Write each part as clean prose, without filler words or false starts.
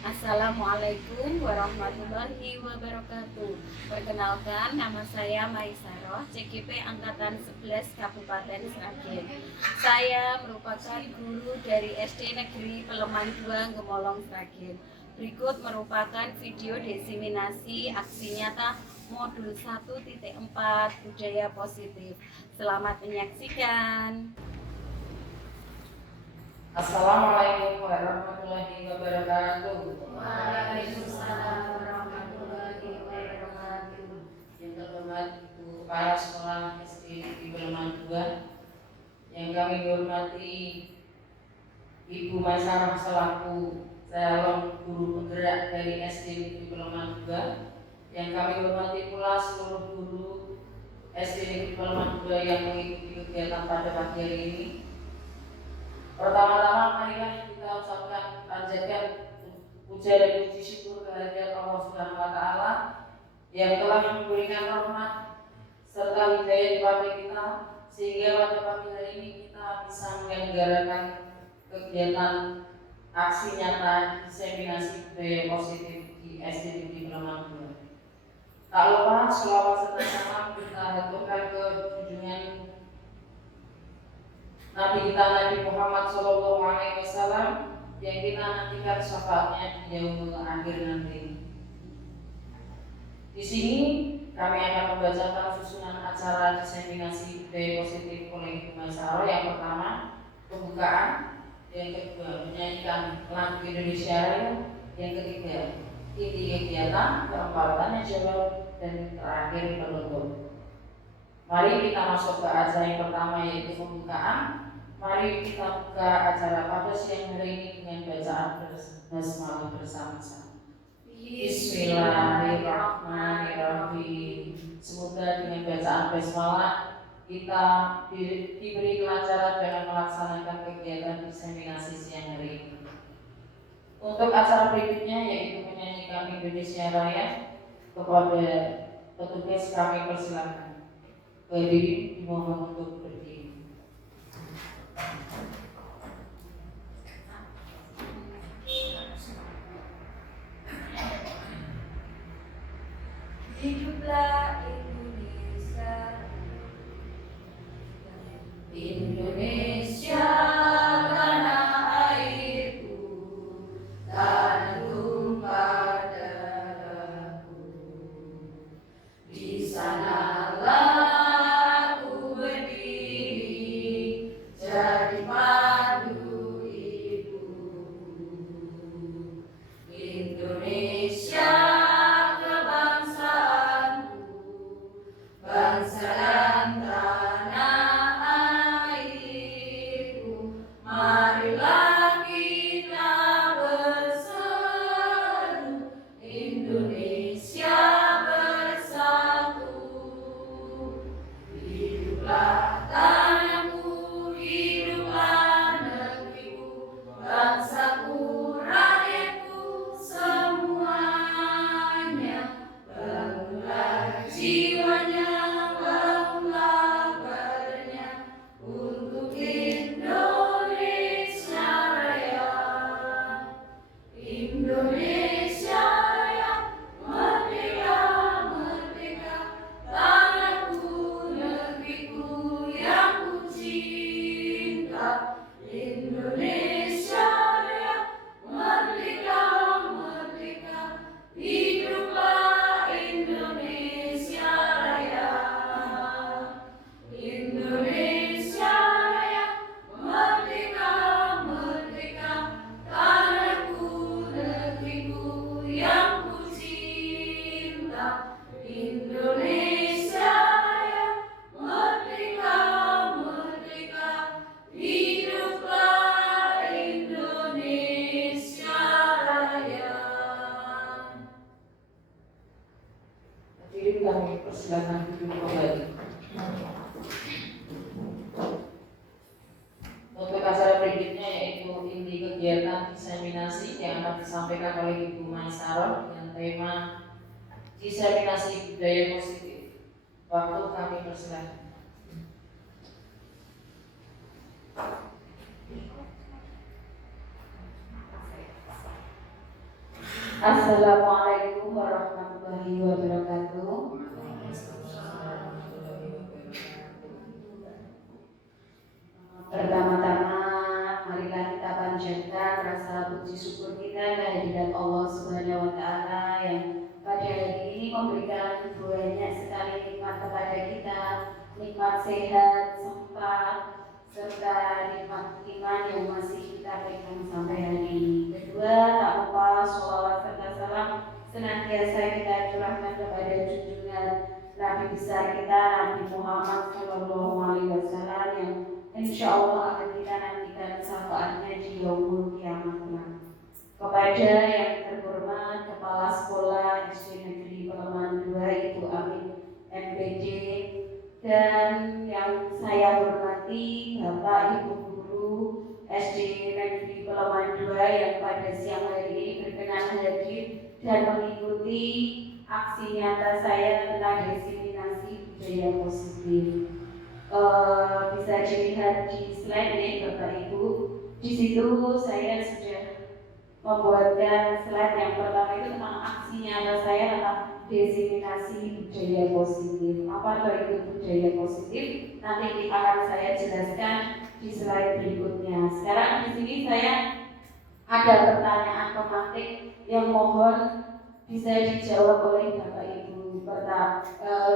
Assalamualaikum warahmatullahi wabarakatuh. Perkenalkan, nama saya Maisaroh, CGP Angkatan 11 Kabupaten Sragen. Saya merupakan guru dari SD Negeri Peleman 2 Gemolong, Sragen. Berikut merupakan video diseminasi aksi nyata modul 1.4 budaya positif. Selamat menyaksikan. Assalamualaikum warahmatullahi wabarakatuh. Waalaikumsalam warahmatullahi wabarakatuh. Yang terhormat Ibu Kepala Sekolah SD di Peleman 2, yang kami hormati Ibu Maisarah selaku calon guru penggerak dari SD di Peleman 2, yang kami hormati pula seluruh guru SD di Peleman 2 yang mengikuti kegiatan pada pagi hari ini. Pertama-tama marilah kita ucapkan panjatkan puja dan puji syukur kehadirat Allah Subhanahu wa Ta'ala yang telah memberikan rahmat serta hidayah kepada kita, sehingga pada pagi hari ini kita bisa menyelenggarakan kegiatan aksi nyata diseminasi budaya positif di SD Negeri Peleman 2. Tak lupa selawat serta salam kita haturkan ke junjungan Nabi kita Nabi Muhammad SAW yang kita nantikan syafaatnya di yaumul akhir nanti. Di sini kami akan membacakan susunan acara diseminasi budaya positif oleh Ibu Maisarah. Yang pertama, pembukaan. Yang kedua, menyanyikan lagu Indonesia Raya. Yang ketiga, inti kegiatan. Keempat, tanya jawab. Dan terakhir, penutup. Mari kita masuk ke acara yang pertama, yaitu pembukaan. Mari kita buka acara pada siang hari ini dengan bacaan basmalah bersama-sama. Bismillahirrahmanirrahim. Semoga dengan bacaan basmalah kita diberi kelancaran dalam melaksanakan kegiatan diseminasi siang hari ini. Untuk acara berikutnya, yaitu menyanyikan Indonesia Raya, kepada petugas kami persilakan. Berdiri, dimohon untuk berdiri. Hiduplah Indonesia, Indonesia tanah airku, tanah tumpah darahku. Di sanalah aku berdiri, jadi pandu ibuku. Indonesia bangsa dan tanah airku, marilah kita bersatu, Indonesia bersatu. Hiduplah tanahku, hiduplah negeriku, bangsaku, rakyatku semuanya. Bangunlah jiwanya, untuk Indonesia Raya. Indonesia Raya, merdeka, merdeka, tanahku, negeriku yang ku cinta. Indonesia Raya, merdeka, merdeka, hiduplah Indonesia Raya. Indonesia Raya, merdeka, merdeka, tanahku, negeriku yang ku cinta. Indonesia Raya, merdeka, merdeka, hiduplah Indonesia Raya. Hadirin kami persilakan duduk kembali. Untuk acara berikutnya, yaitu inti kegiatan diseminasi yang akan disampaikan oleh Ibu Maisarah dengan tema diseminasi budaya positif. Waktu kami persilakan. Assalamualaikum warahmatullahi wabarakatuh. Pertama-tama, marilah kita panjatkan rasa puji syukur kita kehadirat Allah Subhanahu wa Ta'ala yang pada hari ini memberikan banyak sekali nikmat kepada kita, nikmat sehat, serta nikmat iman yang masih kita pegang sampai hari ini. Kedua, tak lupa sholawat serta salam senantiasa kita curahkan kepada junjungan Nabi besar kita, Nabi Muhammad Shallallahu Alaihi Wasallam yang insya Allah akan kita nantikan syafaatnya di yaumul kiamat. Kepada yang terhormat Kepala Sekolah SD Negeri Peleman 2 Ibu Amin MPD, dan yang saya hormati Bapak Ibu Guru SD Negeri Peleman 2 yang pada siang hari ini berkenan hadir dan mengikuti aksi nyata saya tentang diseminasi budaya positif. Bisa dilihat di slide nih Bapak Ibu. Di situ saya sudah membuatkan slide yang pertama itu tentang aksi nyata saya tentang diseminasi budaya positif. Apa itu budaya positif? Nanti akan saya jelaskan di slide berikutnya. Sekarang di sini saya ada pertanyaan pematik yang mohon bisa dijawab oleh Bapak Ibu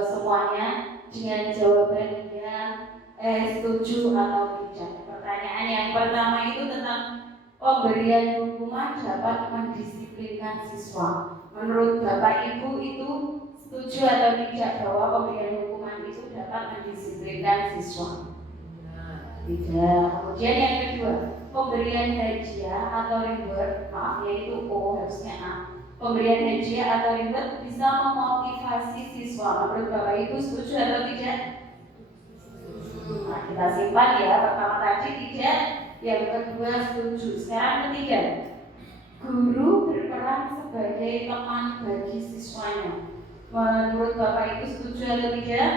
semuanya dengan jawaban ya setuju atau tidak. Pertanyaan yang pertama itu tentang pemberian hukuman dapat mendisiplinkan siswa. Menurut Bapak Ibu itu setuju atau tidak bahwa pemberian hukuman itu dapat mendisiplinkan siswa? Tidak. Kemudian yang kedua, pemberian hadiah atau reward, yaitu harusnya A. Pemberian hadiah atau reward bisa memotivasi siswa. Menurut Bapak Ibu setuju atau tidak? Nah, kita simpan ya. Pertama tadi tidak, yang kedua setuju. Sekarang ketiga, guru berperan sebagai teman bagi siswanya. Menurut Bapak Ibu setuju atau tidak?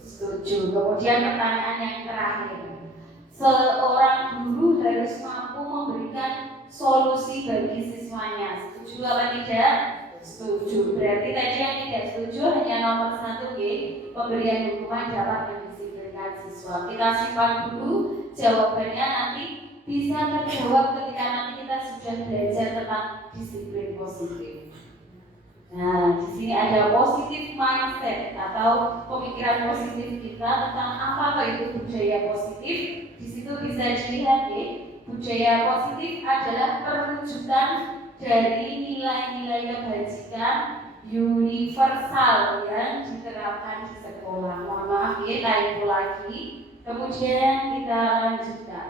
Setuju. Kemudian pertanyaan yang terakhir, seorang guru harus mampu memberikan solusi bagi siswanya. Setuju atau tidak? Setuju. Berarti tadi yang tidak setuju hanya nomor 1 G, pemberian hukuman dapat mendisiplinkan siswa. Kita simpan dulu jawabannya, nanti bisa terjawab ketika nanti kita sudah belajar tentang disiplin positif. Nah, di sini ada positif mindset atau pemikiran positif kita tentang apa itu budaya positif. Di situ bisa dilihat ya, budaya positif adalah perwujudan dari nilai-nilai kebajikan universal yang diterapkan di sekolah. Mohon maaf ya, tarik lagi. Kemudian kita lanjutkan.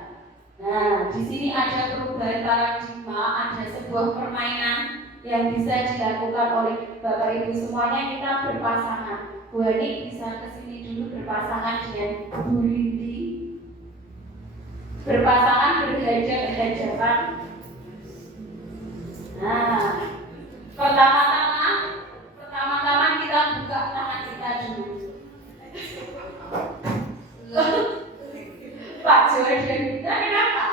Nah, di sini ada perubahan paradigma, ada sebuah permainan yang bisa dilakukan oleh Bapak Ibu semuanya. Kita berpasangan. Bu Ani bisa kesini dulu berpasangan dengan Bu Lindi. Berpasangan berhadapan. Nah, pertama-tama kita buka tangan kita dulu. Pak Jordan kita kenapa?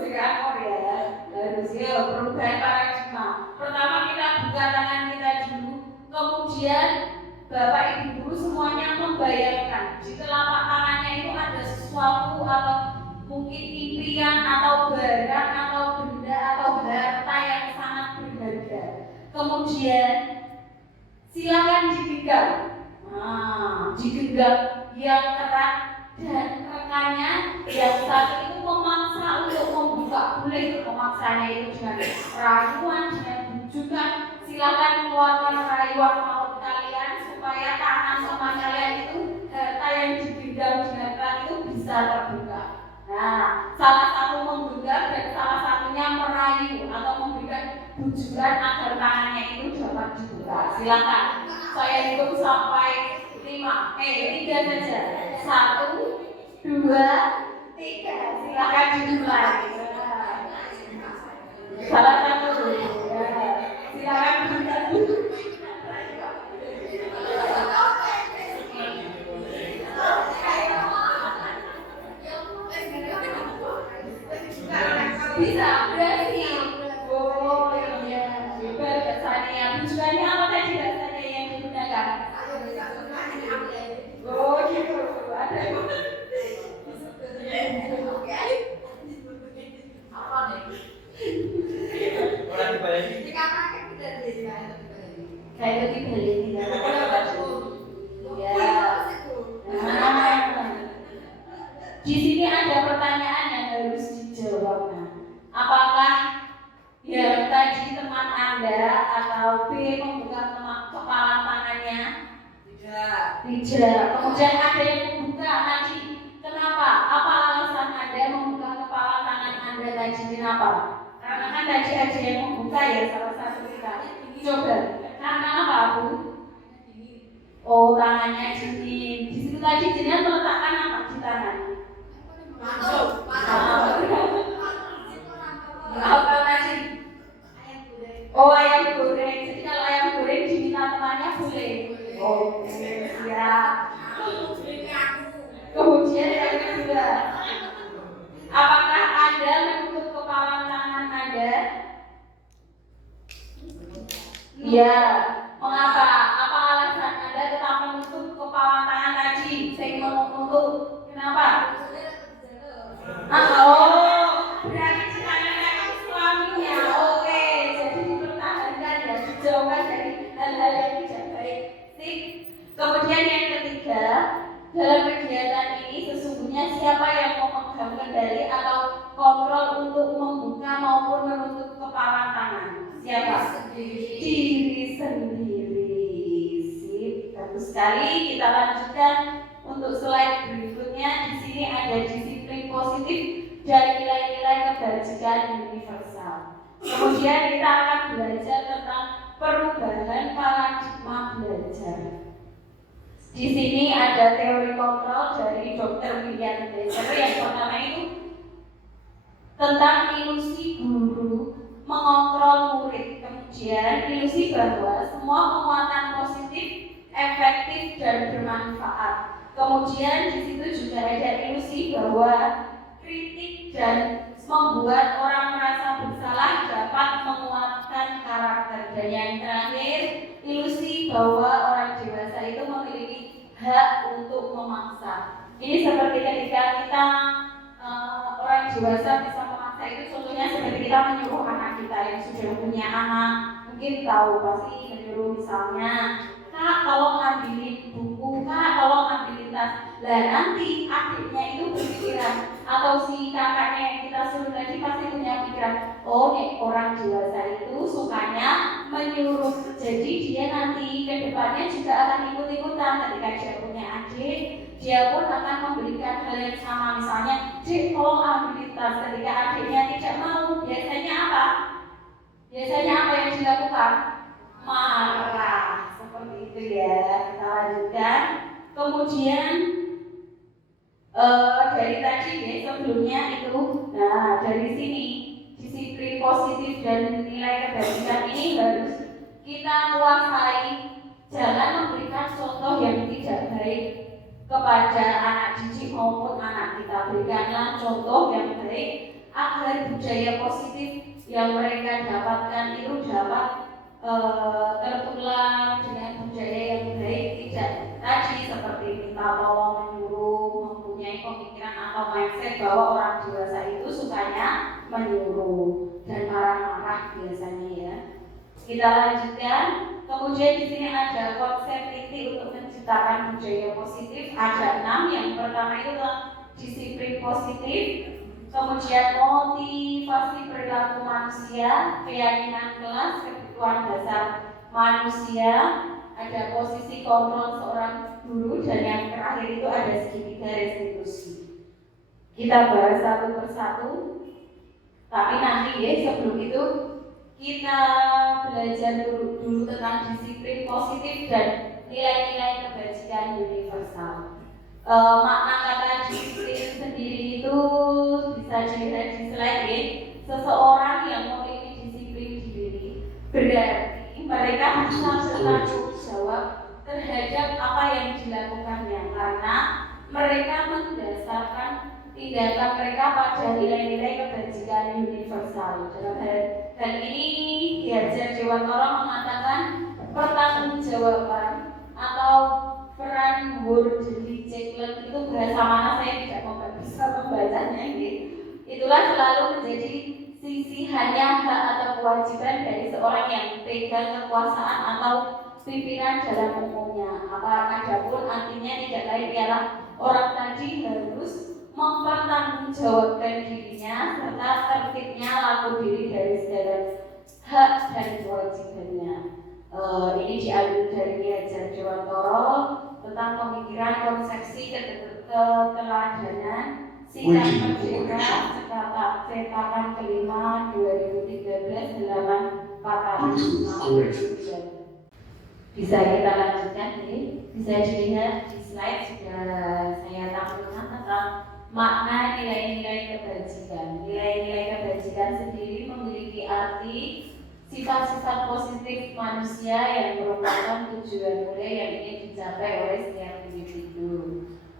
Sekarang ya. Harusnya perubahan paradigma. Pertama kita buka tangan kita dulu, kemudian Bapak Ibu guru semuanya membayangkan di telapak tangannya itu ada sesuatu atau mungkin impian atau barang atau benda atau harta yang sangat berharga. Kemudian silakan digenggam. Digenggam yang erat, dan rekannya yang satu itu memaksa untuk membuka. Boleh memaksanya itu dengan rayuan, dengan bujukan. Silakan keluarkan rayuan maut kalian supaya tangan sama kalian itu harta yang digenggam dengan erat itu bisa terbuka. Nah, salah satu menggenggam dan salah satunya merayu atau memberikan bujukan agar tangannya itu dapat dibuka. Silakan. Saya hitung sampai 5. 3 saja. 1, 2, 3. Silakan dimulai. Salah satu. Silakan dimulai. bisa berarti. Oh iya, hebat Sania. Tujuannya apa tadi dasarnya yang digunakan? Oh gitu, ada. Apa nih? Orang dibayangin. Kayak dibeli ya. Di sini ada pertanyaan yang harus dijawab. Apakah yang tadi teman Anda atau B membuka kepala tangannya? Tidak. Kemudian ada yang membuka tadi. Kenapa? Apa alasan Anda membuka kepala tangan Anda tadi? Kenapa? Karena kan tadi ada yang membuka ya salah satu kita. Coba. Karena apa, Bu? Oh, tangannya dingin. Di situ tadi jenengan meletakkan apa di tangan? Apa tadi? Oh, ayam goreng. Jadi kalau ayam goreng diminta temannya boleh. Oh, ya. Kemudian yang kedua, apakah Anda menutup kepala tangan Anda? Iya. Mengapa? Apa alasan Anda tetap menutup kepala tangan tadi? Saya mau menutup. Kenapa? Berarti tangan suaminya. Oke, jadi dipertahankan ya, dijauhkan dari hal-hal yang tidak baik. Sip. Kemudian yang ketiga, dalam kegiatan ini sesungguhnya siapa yang memegang kendali atau kontrol untuk membuka maupun menutup kepala tangan? Siapa? Diri sendiri. Sip. Bagus sekali. Kita lanjutkan untuk slide berikutnya. Di sini ada disiplin positif dan nilai-nilai kebajikan universal. Kemudian kita akan belajar tentang perubahan paradigma belajar. Di sini ada teori kontrol dari Dr. William Blaser. Yang pertama itu tentang ilusi guru mengontrol murid. Kemudian ilusi bahwa semua penguatan positif, efektif dan bermanfaat. Kemudian di situ juga ada ilusi bahwa kritik dan membuat orang merasa bersalah dapat menguatkan karakter. Dan yang terakhir, ilusi bahwa orang dewasa itu memiliki hak untuk memaksa. Ini seperti ketika kita orang dewasa bisa memaksa itu, contohnya seperti kita menyuruh anak kita yang sudah punya anak, mungkin tahu pasti menyuruh misalnya, Kak tolong ambilin buku, Kak tolong ambilin tas. Lah nanti adiknya itu berpikiran, atau si kakaknya yang kita suruh tadi pasti punya pikiran, oh nih orang dewasa itu sukanya menyuruh, jadi dia nanti ke depannya juga akan ikut-ikutan. Ketika dia punya adik, dia pun akan memberikan hal yang sama. Misalnya, Dik tolong ambilin tas. Ketika adiknya tidak mau, biasanya apa? Biasanya apa yang dilakukan? Marah. Seperti itu ya. Kita lanjutkan. Kemudian dari tadi ya sebelumnya itu, nah dari sini disiplin positif dan nilai kebajikan ini harus kita kuasai. Jangan memberikan contoh yang tidak baik kepada anak didik maupun anak kita. Berikanlah contoh yang baik agar budaya positif yang mereka dapatkan itu dapat tertular dengan budaya yang baik, tidak tadi seperti minta tolong, menyuruh, mempunyai pemikiran atau mindset bahwa orang dewasa itu sukanya menyuruh dan marah-marah biasanya ya. Kita lanjutkan. Kemudian di sini ada konsep inti untuk menciptakan budaya positif. Ada 6. Yang pertama itu adalah disiplin positif. Kemudian motivasi perilaku manusia, keyakinan kelas, kebutuhan dasar manusia, ada posisi kontrol seorang guru, dan yang terakhir itu ada segitiga restitusi. Kita bahas satu persatu, tapi nanti ya sebelum itu kita belajar dulu tentang disiplin positif dan nilai-nilai kebajikan universal. Makna kata disiplin sendiri itu bisa dilihat di slide ya. Seseorang yang memiliki disiplin diri berarti mereka bisa bertanggung jawab terhadap apa yang dilakukannya, karena mereka mendasarkan tindakan mereka pada nilai-nilai kebajikan universal. universal. Dalam hal ini Ki Hajar Dewantara mengatakan pertanggungjawaban atau peran Wordely-Jacqueline itu bahasa mana saya tidak bisa membacanya ini. Itulah selalu menjadi sisi hanya hak atau kewajiban dari seorang yang pegang kekuasaan atau pimpinan dalam umumnya. Adapun artinya tidak lain ialah orang tadi harus mempertanggungjawabkan dirinya serta tertibnya laku diri dari segala hak dan kewajibannya. Ini diambil dari Ki Hajar Dewantara tentang pemikiran konsepsi keteladanan sikap merdeka cetakan kelima 2013 halaman 400. Bisa kita lanjutkan nih, bisa dilihat di slide sudah saya tampilkan tentang makna nilai-nilai kebajikan. Nilai-nilai kebajikan sendiri memiliki arti sifat-sifat positif manusia yang merupakan tujuan mulia yang ingin dicapai oleh setiap individu.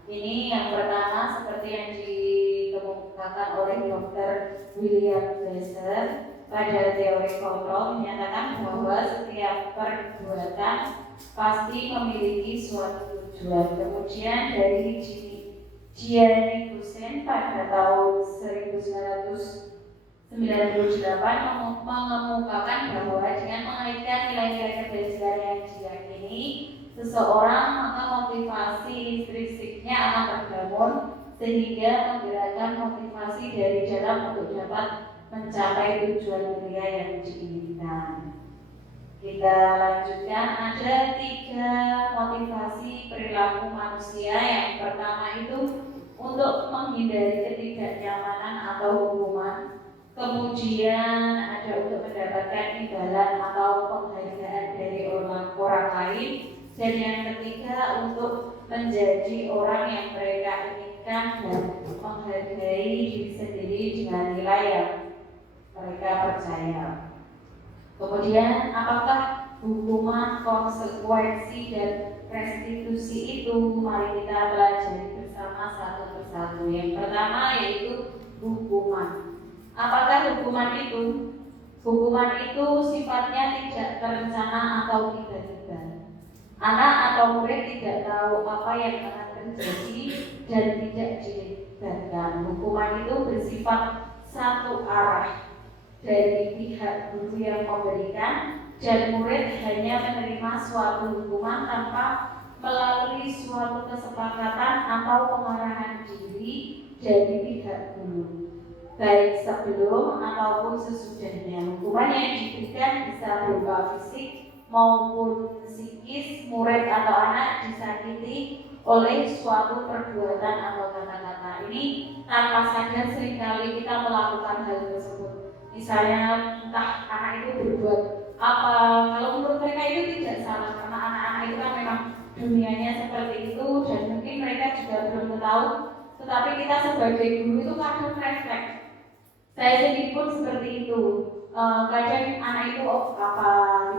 Ini yang pertama seperti yang dikemukakan oleh Dr. William Glasser pada teori kontrol menyatakan bahwa setiap perbuatan pasti memiliki suatu tujuan. Kemudian dari Gianni Gusen pada tahun 1998 mengemukakan bahwa dengan mengaitkan nilai-nilai kebajikan yang diyakini seseorang, maka motivasi intrinsiknya akan terbangun sehingga menggerakkan motivasi dari dalam untuk dapat mencapai tujuan mulia yang diinginkan. Kita lanjutkan, ada 3 motivasi perilaku manusia. Yang pertama itu untuk menghindari ketidaknyamanan atau hukuman. Kemudian ada untuk mendapatkan imbalan atau penghargaan dari orang lain. Dan yang ketiga untuk menjadi orang yang mereka inginkan dan menghargai diri sendiri dengan nilai yang mereka percaya. Kemudian apakah hukuman, konsekuensi dan restitusi itu? Mari kita pelajari bersama satu persatu. Yang pertama yaitu hukuman. Apakah hukuman itu? Hukuman itu sifatnya tidak terencana atau tiba-tiba. Anak atau murid tidak tahu apa yang akan terjadi dan tidak dilibatkan. Hukuman itu bersifat satu arah dari pihak guru yang memberikan, dan murid hanya menerima suatu hukuman tanpa melalui suatu kesepakatan atau pengarahan diri dari pihak guru, baik sebelum ataupun sesudahnya. Hukuman yang diberikan bisa berupa fisik maupun psikis. Murid atau anak disakiti oleh suatu perbuatan atau kata-kata. Ini tanpa sadar seringkali kita melakukan hal tersebut. Misalnya entah anak itu berbuat apa, kalau menurut mereka itu tidak salah karena anak-anak itu kan memang dunianya seperti itu dan mungkin mereka juga belum tahu. Tetapi kita sebagai guru itu kadang refleks. Saya sendiri pun seperti itu. Kadang anak itu apa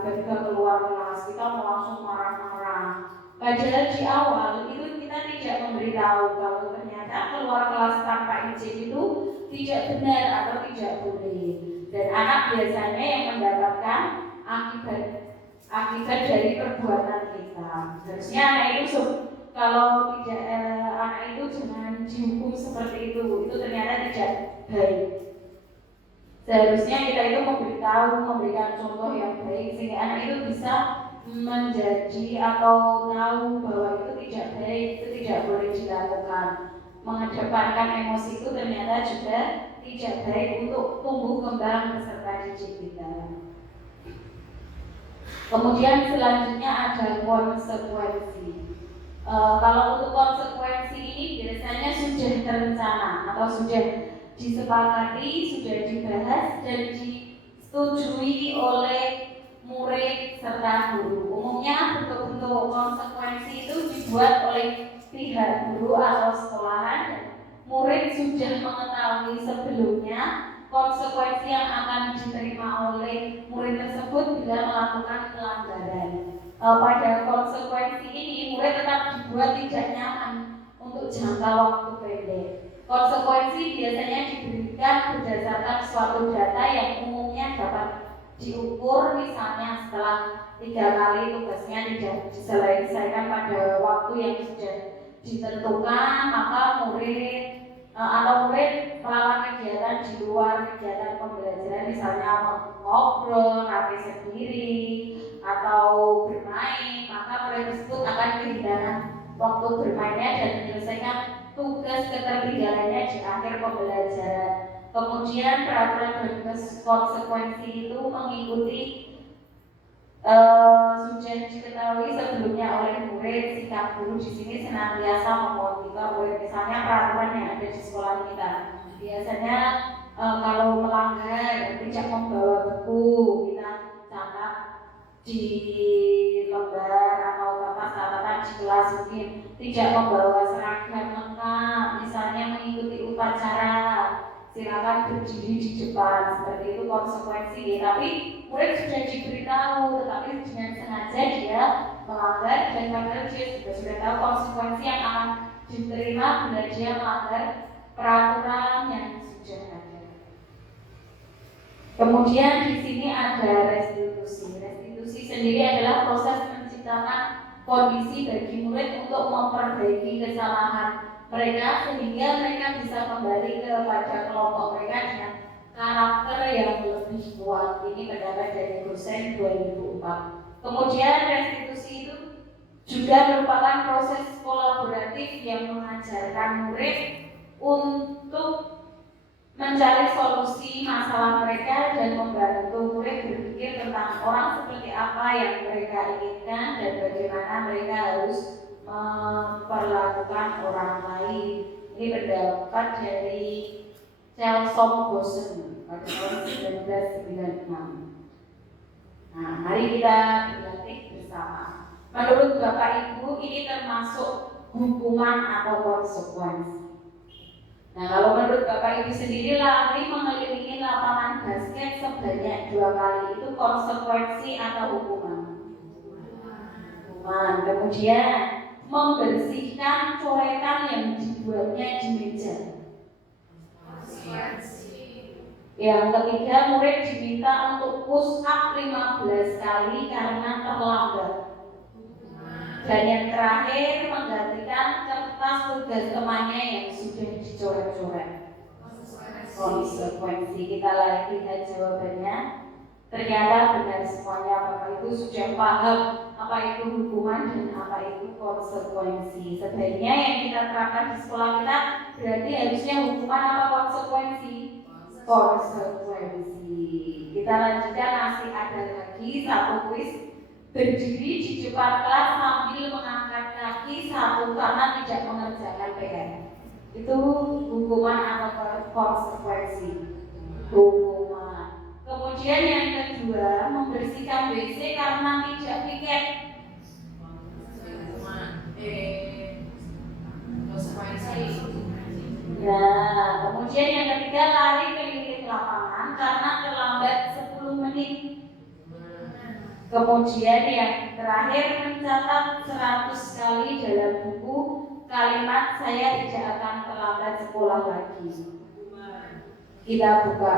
tiba-tiba keluar kelas, kita mau langsung marah-marah. Padahal di awal itu kita tidak memberitahu kalau ternyata keluar kelas tanpa izin itu tidak benar atau tidak boleh. Dan anak biasanya yang mendapatkan akibat dari perbuatan kita. Harusnya anak itu kalau tidak anak itu jangan dihukum seperti itu ternyata tidak baik. Seharusnya kita itu memberitahu, memberikan contoh yang baik sehingga anak itu bisa menjadi atau tahu bahwa itu tidak baik, itu tidak boleh dilakukan. Mengedepankan emosi itu ternyata juga tidak baik untuk tumbuh kembang beserta didik kita. Kemudian selanjutnya ada konsekuensi. Kalau untuk konsekuensi ini biasanya sudah terencana atau sudah disepakati, sudah dibahas dan disetujui oleh murid serta guru. Umumnya bentuk-bentuk konsekuensi itu dibuat oleh pihak guru atau sekolahan. Murid sudah mengetahui sebelumnya konsekuensi yang akan diterima oleh murid tersebut bila melakukan pelanggaran. Pada konsekuensi ini murid tetap dibuat tidak nyaman untuk jangka waktu pendek. Konsekuensi biasanya diberikan berdasarkan suatu data yang umumnya dapat diukur, misalnya setelah 3 kali tugasnya tidak diselesaikan pada waktu yang sudah ditentukan, maka murid melakukan kegiatan di luar kegiatan pembelajaran, misalnya ngobrol, HP sendiri, atau bermain, maka murid tersebut akan kehilangan waktu bermainnya dan menyelesaikan tugas ketertinggalannya di akhir pembelajaran. Kemudian peraturan dan konsekuensi itu mengikuti sudah diketahui sebelumnya oleh murid. Sikap guru di sini senantiasa memonitor murid. Misalnya peraturan yang ada di sekolah kita, biasanya kalau melanggar tidak membawa buku, kita catat di lembar atau kertas catatan di kelas, mungkin tidak membawa seragam lengkap, misalnya mengikuti upacara silakan berdiri di depan, seperti itu konsekuensi. Tapi murid sudah diberitahu, tetapi dengan sengaja dia melanggar, dan padahal dia juga sudah tahu konsekuensi yang akan diterima bila dia melanggar peraturan yang sudah ada. Kemudian di sini ada restitusi. Restitusi sendiri adalah proses menciptakan kondisi bagi murid untuk memperbaiki kesalahan mereka sehingga mereka bisa kembali kepada kelompok mereka dengan karakter yang lebih kuat. Ini pendapat dari dosen 2004. Kemudian restitusi itu juga merupakan proses kolaboratif yang mengajarkan murid untuk mencari solusi masalah mereka dan membantu murid berpikir tentang orang seperti apa yang mereka inginkan dan bagaimana mereka harus memperlakukan orang lain. Ini pendapat dari Chelsom Gosen pada tahun 1996. Nah, mari kita berlatih bersama. Menurut Bapak Ibu, ini termasuk hukuman atau konsekuensi. Nah, kalau menurut Bapak Ibu sendiri, lari mengelilingi lapangan basket sebanyak 2 kali itu konsekuensi atau hukuman? Hukuman. Kemudian membersihkan coretan yang dibuatnya di meja. Yang ketiga, murid diminta untuk push up 15 kali karena terlambat. Dan yang terakhir, menggantikan kertas tugas temannya yang sudah dicoret-coret. Konsekuensi. Kita lihat jawabannya. Ternyata benar semuanya. Bapak Ibu sudah paham apa itu hukuman dan apa itu konsekuensi. Sebaiknya yang kita terapkan di sekolah kita berarti harusnya hukuman apa konsekuensi? Konsekuensi. Kita lanjutkan, masih ada lagi satu kuis. Berdiri di depan kelas sambil mengangkat kaki satu karena tidak mengerjakan PR. Itu hukuman atau konsekuensi? Hukuman. Kemudian yang kedua, membersihkan WC karena tidak piket. Konsekuensi. Nah, kemudian yang ketiga, lari keliling lapangan karena terlambat 10 menit. Kemudian yang terakhir, mencatat 100 kali dalam buku kalimat saya tidak akan terlambat sekolah lagi. Kita buka.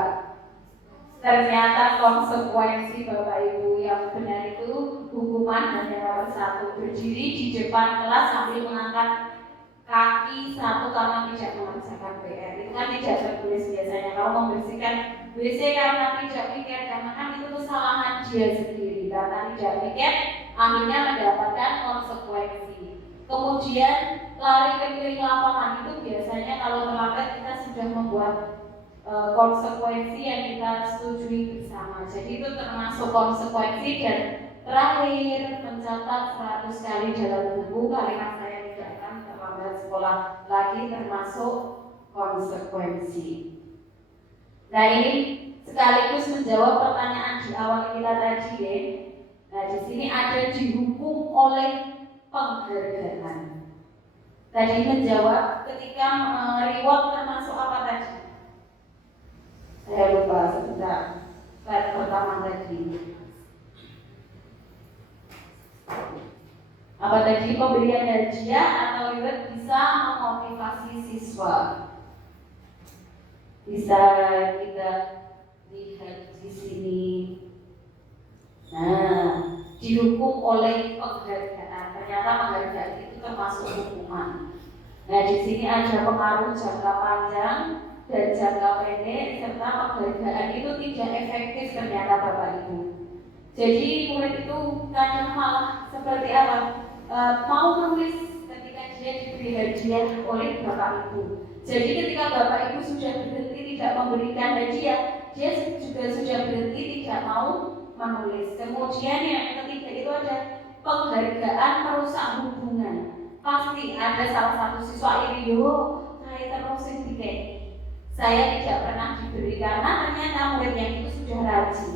Ternyata konsekuensi Bapak Ibu yang benar itu hukuman dan yang nomor 1, berdiri di depan kelas sambil mengangkat kaki satu karena tidak mengerjakan PR. Itu kan tidak tertulis biasanya. Kalau membersihkan WC karena tidak piket, karena kan itu kesalahan dia sendiri. Karena tidak piket, akhirnya mendapatkan konsekuensi. Kemudian lari keliling lapangan itu biasanya kalau terlambat kita sudah membuat konsekuensi yang kita setujui bersama. Jadi itu termasuk konsekuensi. Dan terakhir, mencatat 100 kali dalam buku kalimat saya tidak akan terlambat sekolah lagi, termasuk konsekuensi. Nah, ini sekaligus menjawab pertanyaan di awal kita tadi ya. Nah, di sini ada dihukum oleh penghargaan. Tadi menjawab ketika reward termasuk apa tadi? Saya lupa sebentar. Slide pertama tadi. Apa tadi? Pemberian hadiah atau reward bisa memotivasi siswa. Bisa kita lihat di sini. Nah, dihukum oleh penghargaan. Ternyata penghargaan itu termasuk hukuman. Nah, di sini ada pengaruh jangka panjang dan jangka pendek serta penghargaan itu tidak efektif ternyata Bapak Ibu. Jadi murid itu kadang malah seperti apa? Mau menulis ketika dia diberi hadiah oleh Bapak Ibu. Jadi ketika Bapak Ibu sudah berhenti tidak memberikan hadiah, dia juga sudah berhenti tidak mau menulis. Kemudian yang ketiga itu ada penghargaan merusak hubungan. Pasti ada salah satu siswa ini, saya terusin dikit. Saya tidak pernah diberi karena ternyata murid yang itu sudah rajin.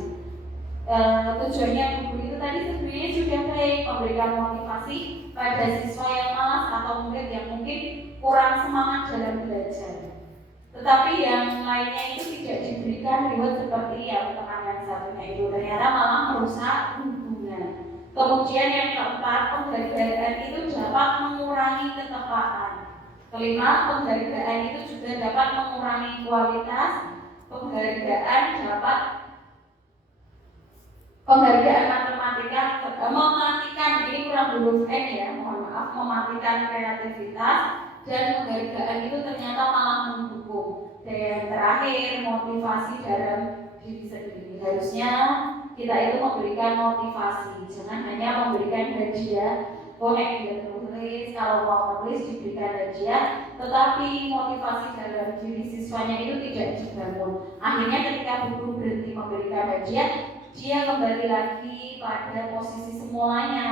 Tujuannya buku itu tadi sebenarnya sudah baik, memberikan motivasi pada siswa yang malas atau murid yang mungkin kurang semangat dalam belajar. Tetapi yang lainnya itu tidak diberikan reward seperti yang teman yang satunya itu, ternyata malah merusak hubungan. Kemudian yang keempat, penghargaan itu dapat mengurangi ketepatan. Kelima, penghargaan itu juga dapat mengurangi kualitas. Penghargaan matematika mematikan, ini kurang huruf N ya, mohon maaf, mematikan kreativitas. Dan penghargaan itu ternyata malah mendukung. Dan yang terakhir, motivasi dalam diri sendiri. Harusnya kita itu memberikan motivasi, jangan hanya memberikan hadiah. Boleh dia tulis, kalau mau menulis diberikan hadiah, tetapi motivasi dalam diri siswanya itu tidak dibangun. Akhirnya ketika guru berhenti memberikan hadiah, dia kembali lagi pada posisi semulanya,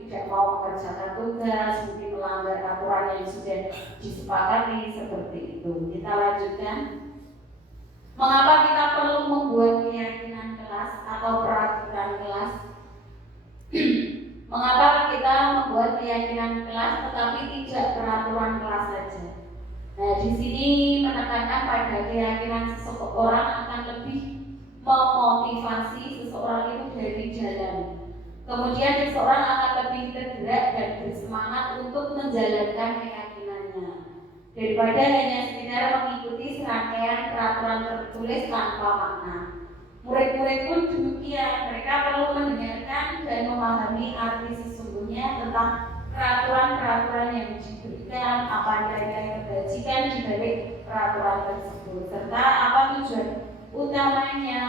tidak mau mengerjakan tugas, mungkin melanggar aturan yang sudah disepakati seperti itu. Kita lanjutkan. Mengapa kita perlu membuat keyakinan kelas atau peraturan kelas? Mengapa kita membuat keyakinan kelas tetapi tidak peraturan kelas saja? Nah, di sini menekankan pada keyakinan seseorang akan lebih memotivasi seseorang itu dari jalan. Kemudian seseorang akan lebih tergerak dan bersemangat untuk menjalankan keyakinannya daripada hanya sekedar mengikuti serangkaian peraturan tertulis tanpa makna. Murid-murid pun demikian, mereka perlu mendengarkan dan memahami arti sesungguhnya tentang peraturan-peraturan yang diberikan, apa yang dibajikan di balik peraturan tersebut, serta apa tujuan utamanya,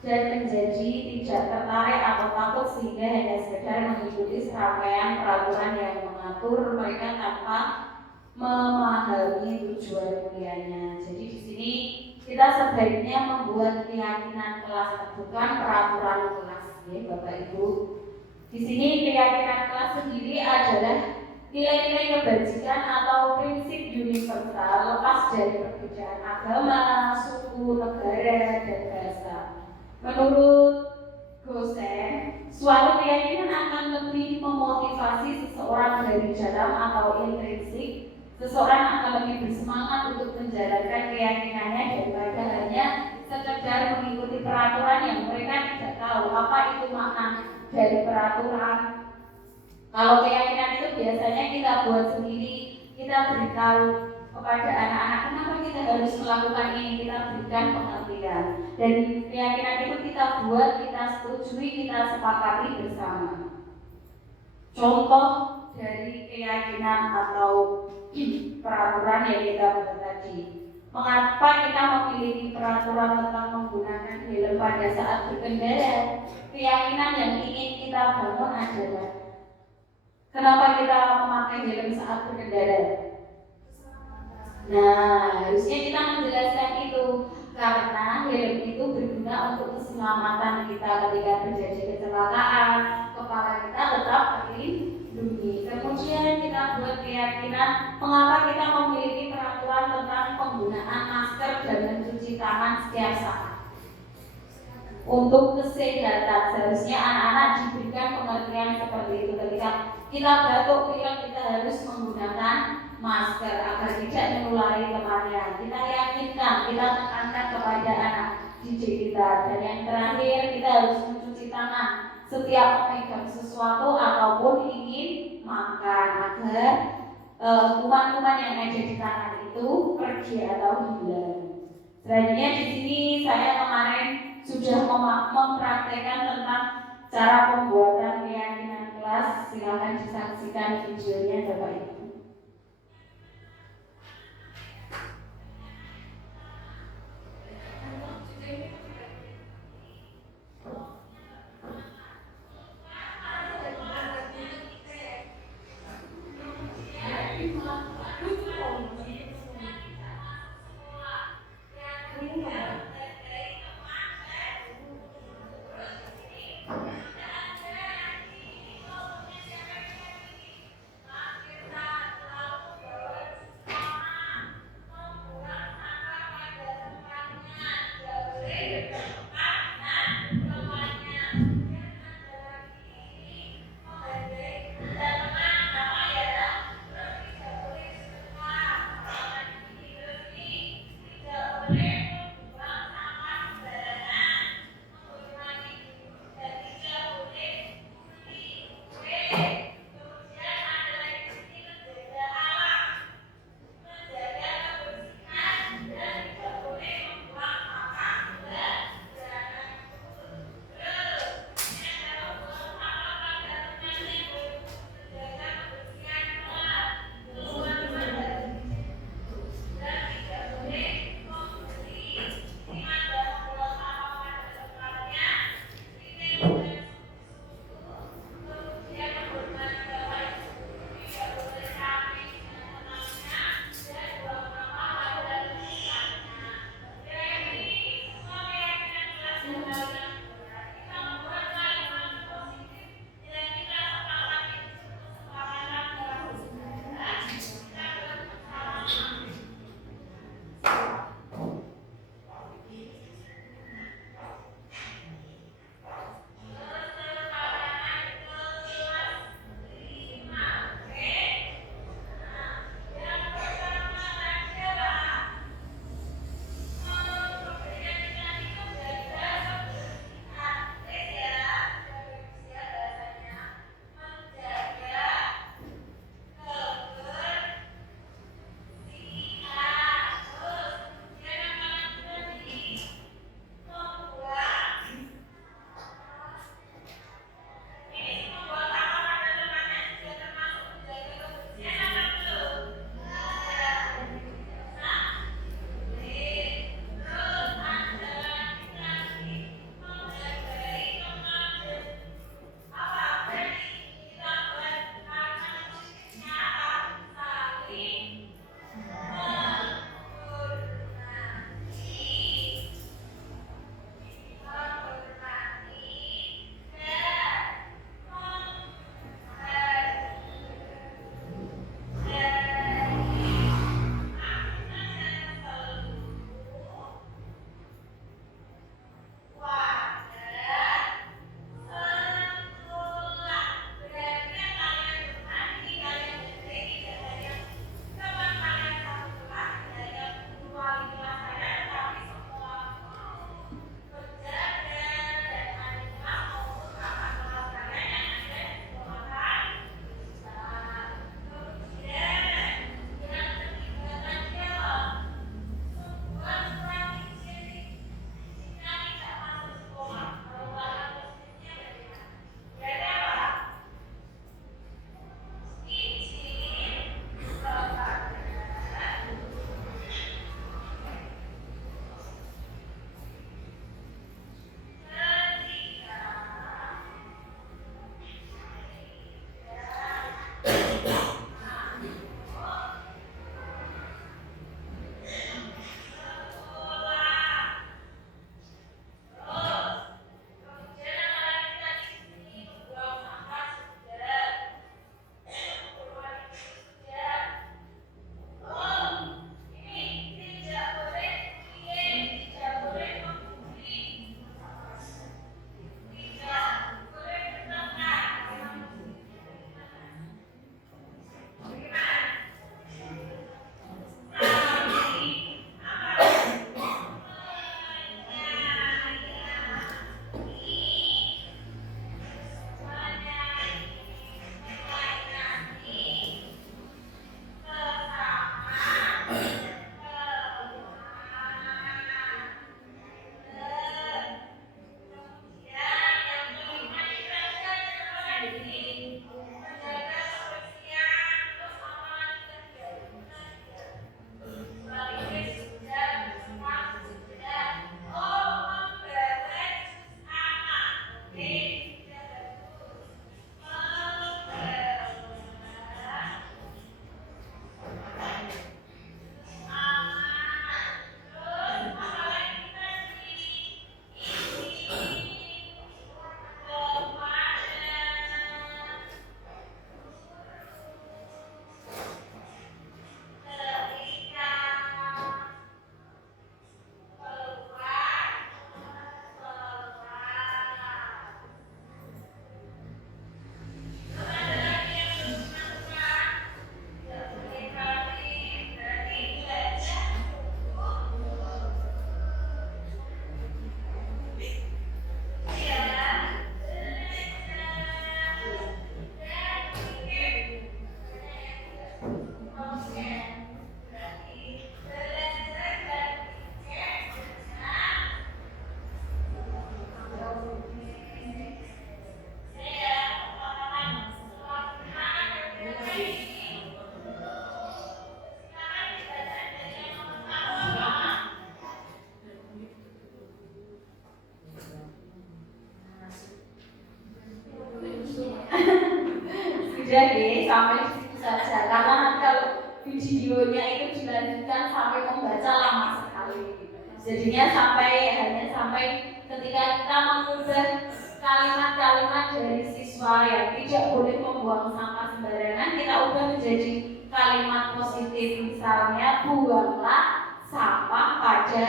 dan menjadi tidak tertarik atau takut sehingga hanya sekedar mengikuti serangkaian peraturan yang mengatur mereka tanpa memahami tujuan mulianya. Jadi di sini kita sebaiknya membuat keyakinan kelas, bukan peraturan kelas, ya Bapak Ibu. Di sini keyakinan kelas sendiri adalah nilai-nilai kebajikan atau prinsip universal lepas dari perbedaan agama, suku, negara, dan bahasa. Menurut Gosen, suatu keyakinan akan lebih memotivasi seseorang dari dalam atau intrinsik. Seseorang akan lebih bersemangat untuk menjalankan keyakinannya daripada hanya sekedar mengikuti peraturan yang mereka tidak tahu apa itu makna dari peraturan. Kalau keyakinan itu biasanya kita buat sendiri, kita beritahu kepada anak-anak kenapa kita harus melakukan ini, kita berikan pengertian. Dan keyakinan itu kita buat, kita setujui, kita sepakati bersama. Contoh dari keyakinan atau peraturan yang kita buat tadi. Mengapa kita memiliki peraturan tentang menggunakan helm pada saat berkendara? Keyakinan yang ingin kita bangun adalah kenapa kita memakai helm saat berkendara? Nah, harusnya kita menjelaskan itu karena helm itu berguna untuk keselamatan kita ketika terjadi kecelakaan, kepala kita tetap terlindungi. Kemudian kita buat keyakinan mengapa kita memiliki peraturan tentang penggunaan masker dan mencuci tangan setiap saat. Untuk kesehatan, seharusnya anak-anak diberikan pengertian seperti itu. Ketika kita batuk pilek, kita harus menggunakan masker agar tidak menulari temannya. Kita yakinkan, kita tekankan kepada anak didik kita. Dan yang terakhir, kita harus mencuci tangan setiap memegang sesuatu ataupun ingin makan agar kuman-kuman yang ada di tangan itu pergi atau hilang. Selanjutnya di sini saya kemarin sudah mempraktekkan tentang cara pembuatan keyakinan kelas. Silakan disaksikan videonya Bapak Ibu. Sudah deh, sampai di situ saja. Karena nanti kalau videonya itu dilanjutkan sampai membaca lama sekali. Jadinya hanya sampai ketika kita mengubah kalimat-kalimat dari siswa yang tidak boleh membuang sampah sembarangan, kita ubah menjadi kalimat positif. Misalnya, buanglah sampah pada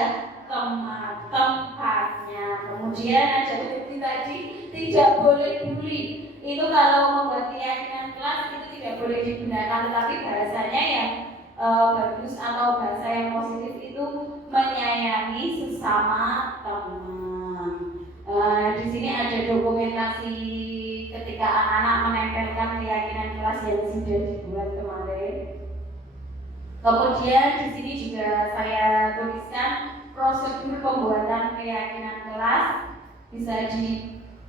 tempatnya. Kemudian ada bukti tadi, tidak boleh bully. Itu kalau membuat keyakinan kelas itu tidak boleh digunakan, tetapi bahasanya yang bagus atau bahasa yang positif itu menyayangi sesama teman. Di sini ada dokumentasi ketika anak-anak menempelkan keyakinan kelas yang sudah dibuat kemarin. Kemudian di sini juga saya tuliskan prosedur pembuatan keyakinan kelas. Bisa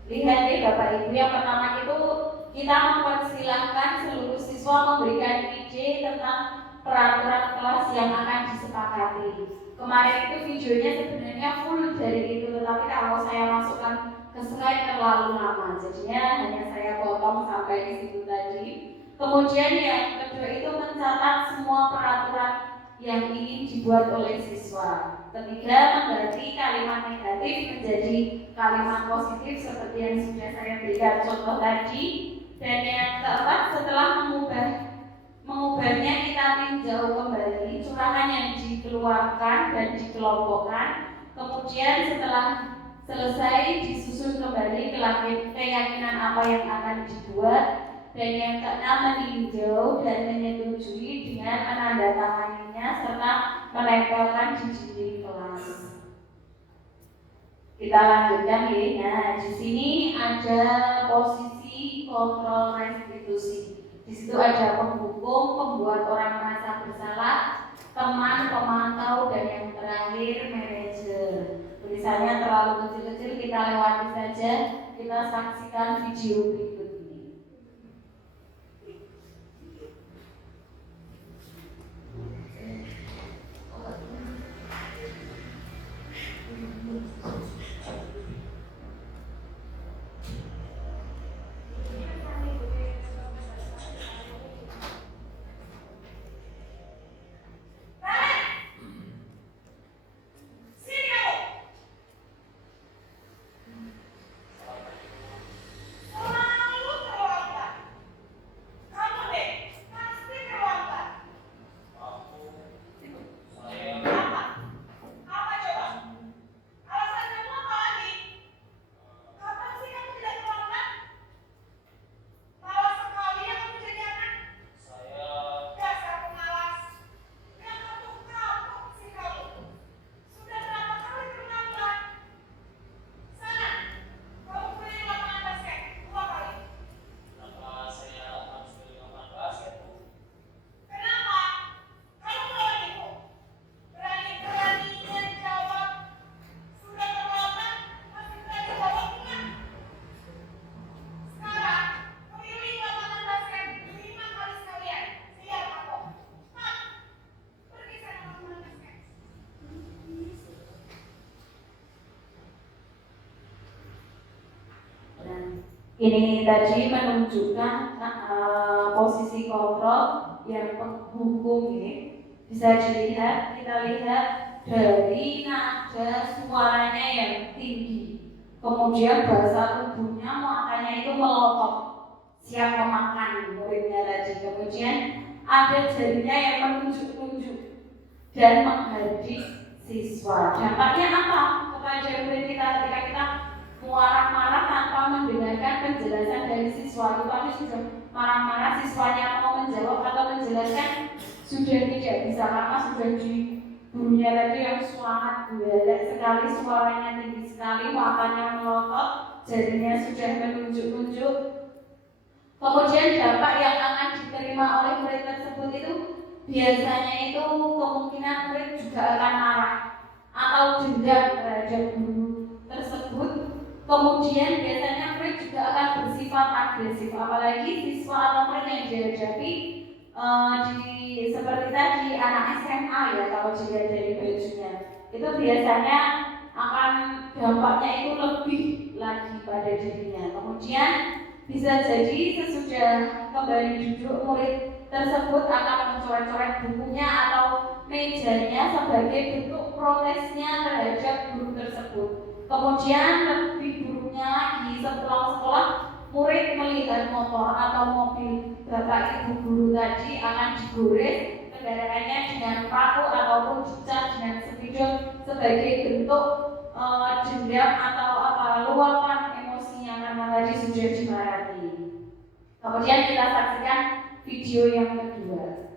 dilihat ya Bapak Ibu. Yang pertama itu kita mempersilahkan seluruh siswa memberikan ide tentang peraturan kelas yang akan disepakati. Kemarin itu videonya sebenarnya full dari itu, tetapi kalau saya masukkan ke slide terlalu lama, jadinya hanya saya potong sampai di situ tadi. Kemudian yang kedua itu mencatat semua peraturan yang ingin dibuat oleh siswa. Ketiga, mengganti kalimat negatif menjadi kalimat positif seperti yang sudah saya berikan contoh tadi. Dan yang keempat, setelah mengubahnya kita tinjau kembali curahan yang dikeluarkan dan dikelompokkan. Kemudian setelah selesai disusun kembali keyakinan apa yang akan dibuat. Dan yang keenam, meninjau dan menyetujui dengan menandatanganinya serta menempelkan di dinding kelas. Kita lanjutkan ya. Nah, di sini ada posisi kontrol restitusi. Di situ ada penghukum, pembuat orang merasa bersalah, teman, pemantau, dan yang terakhir manajer. Tulisannya terlalu kecil-kecil, kita lewati saja. Kita saksikan video berikut. Ini tadi menunjukkan posisi kontrol yang penghukum ini. Bisa dilihat, kita lihat dari nada suaranya yang tinggi. Kemudian bahasa tubuhnya makanya itu melotot, siap memakan muridnya tadi. Kemudian ada jarinya yang menunjuk-nunjuk dan menghardik siswa. Dampaknya apa kepada murid kita ketika kita marah-marah tanpa mendengarkan penjelasan dari siswa? Itu tadi sudah marah-marah, siswanya mau menjawab atau menjelaskan sudah tidak bisa karena sudah di gurunya tadi yang sangat galak sekali, suaranya tinggi sekali, matanya melotot, jadinya sudah menunjuk-nunjuk. Kemudian dampak yang akan diterima oleh murid tersebut itu biasanya itu kemungkinan murid juga akan marah atau dendam terhadap guru tersebut. Kemudian biasanya murid juga akan bersifat agresif, apalagi siswa atau murid yang dihadapi seperti tadi anak SMA ya, kalau dilihat dari bajunya itu biasanya akan dampaknya itu lebih lagi pada dirinya. Kemudian Bisa jadi sesudah kembali duduk, murid tersebut akan mencoret-coret bukunya atau mejanya sebagai bentuk protesnya terhadap guru tersebut. Kemudian lebih buruknya lagi, sepulang sekolah murid melihat motor atau mobil bapak ibu guru tadi akan digores kendaraannya dengan paku ataupun dicat dengan spidol sebagai bentuk dendam atau luapan emosinya karena tadi sudah dimarahi. Kemudian kita saksikan video yang kedua.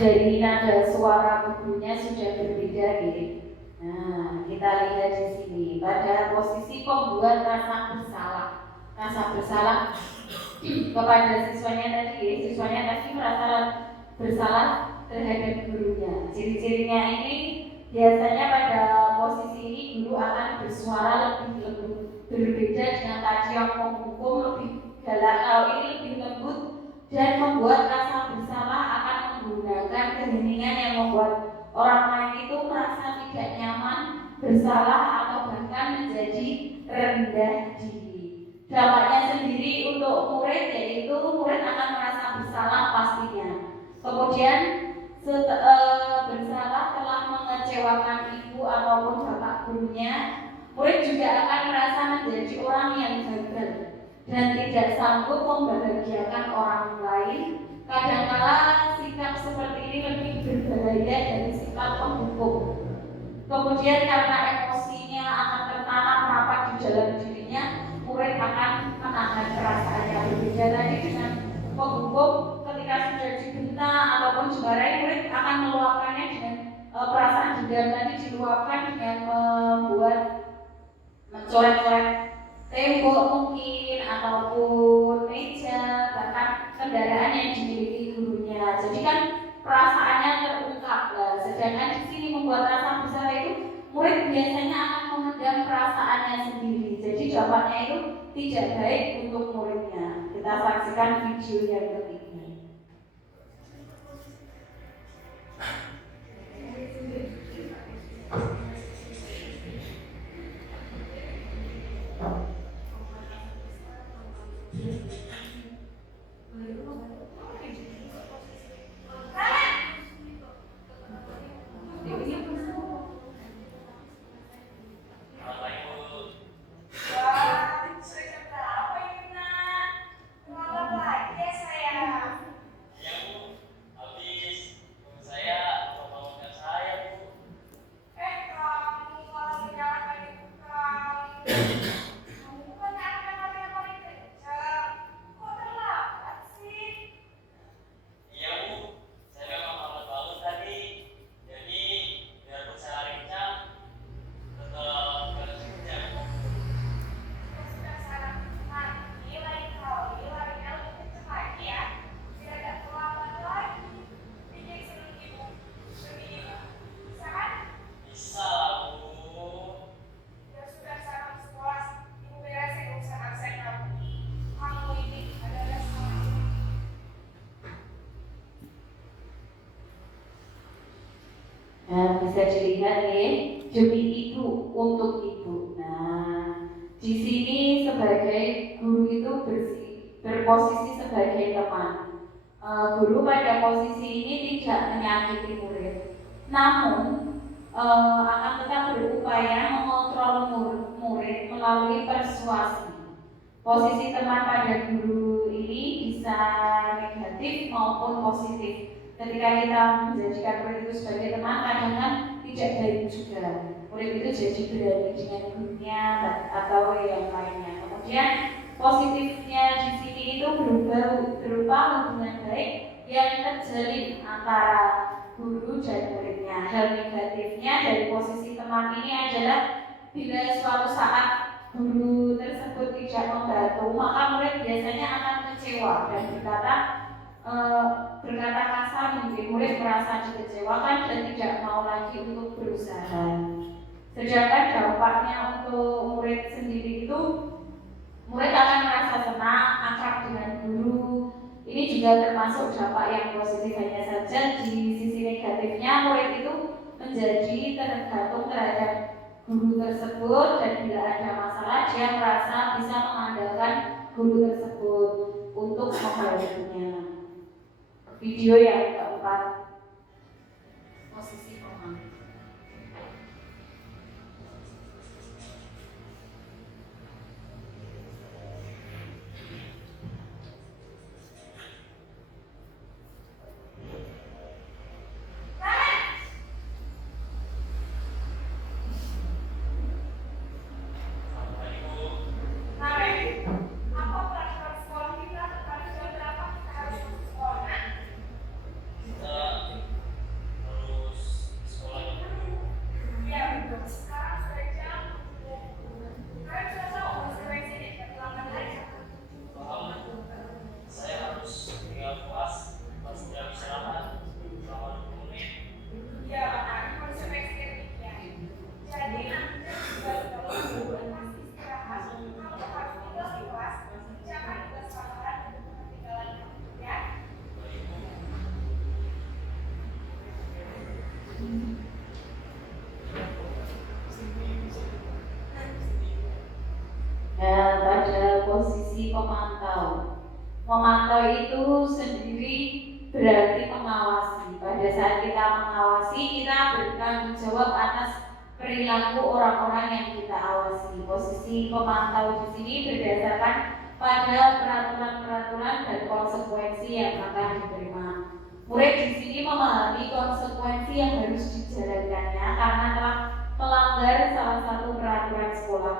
Dari nada suara gurunya sudah berbeda, gitu. Nah, kita lihat di sini pada posisi pembuat rasa bersalah kepada siswanya tadi merasa bersalah terhadap gurunya. Ciri-cirinya ini biasanya pada posisi ini guru akan bersuara lebih lembut, berbeda dengan tadi yang menghukum lebih galak. Kalau ini lebih lembut dan membuat rasa bersalah akan menggunakan keheningan yang membuat orang lain itu merasa tidak nyaman, bersalah atau bahkan menjadi rendah diri. Dampaknya sendiri untuk murid yaitu murid akan merasa bersalah pastinya. Kemudian bersalah telah mengecewakan ibu ataupun bapak gurunya, murid juga akan merasa menjadi orang yang gagal dan tidak sanggup membahagiakan orang lain. Kadangkala sikap seperti ini lebih berbahaya dari sikap penghukum. Kemudian karena emosinya akan tertanam rapat di dalam dirinya, murid akan menahan perasaannya. Berbeda tadi dengan penghukum, ketika sudah dibentak ataupun dimarahi, murid akan meluapkannya dengan perasaan dendam tadi diluapkan dengan mencoret-coret tembok mungkin ataupun meja, bahkan kendaraan yang dimiliki gurunya. Jadi kan perasaannya terungkap lah. Sedangkan di sini membuat rasa bersalah itu murid biasanya akan memendam perasaannya sendiri. Jadi dampaknya itu tidak baik untuk muridnya. Kita saksikan video yang ketiga. Wah, sudah jam berapa ini, Nak? Malam lagi ya, sayang. Nah, bisa dilihat nih, demi ibu, untuk ibu. Nah, di sini sebagai guru itu berposisi sebagai teman. Guru pada posisi ini tidak menyakiti murid, namun akan tetap berupaya mengontrol murid melalui persuasi. Posisi teman pada guru ini bisa negatif maupun positif. Ketika kita menjadikan murid itu sebagai teman, kadang kan tidak baik juga. Murid itu jadi berani dengan gurunya atau yang lainnya. Kemudian positifnya di sini itu berupa hubungan baik yang terjalin antara guru dan muridnya. Hal negatifnya dari posisi teman ini adalah bila suatu saat guru tersebut tidak membantu, maka murid biasanya akan kecewa dan berkata kasar, mungkin murid merasa dikecewakan dan tidak mau lagi untuk berusaha. Sedangkan dampaknya untuk murid sendiri itu, murid akan merasa senang, akrab dengan guru. Ini juga termasuk dampak yang positif, hanya saja di sisi negatifnya murid itu menjadi tergantung terhadap guru tersebut dan bila ada masalah dia merasa bisa mengandalkan guru tersebut untuk membantunya. Video yang keempat, posisi teman. Pada posisi pemantau. Memantau itu sendiri berarti mengawasi. Pada saat kita mengawasi, kita bertanggung jawab atas perilaku orang-orang yang kita awasi. Posisi pemantau di sini berdasarkan pada peraturan-peraturan dan konsekuensi yang akan diterima. Murid di sini memahami konsekuensi yang harus dijalankannya karena telah melanggar salah satu peraturan sekolah.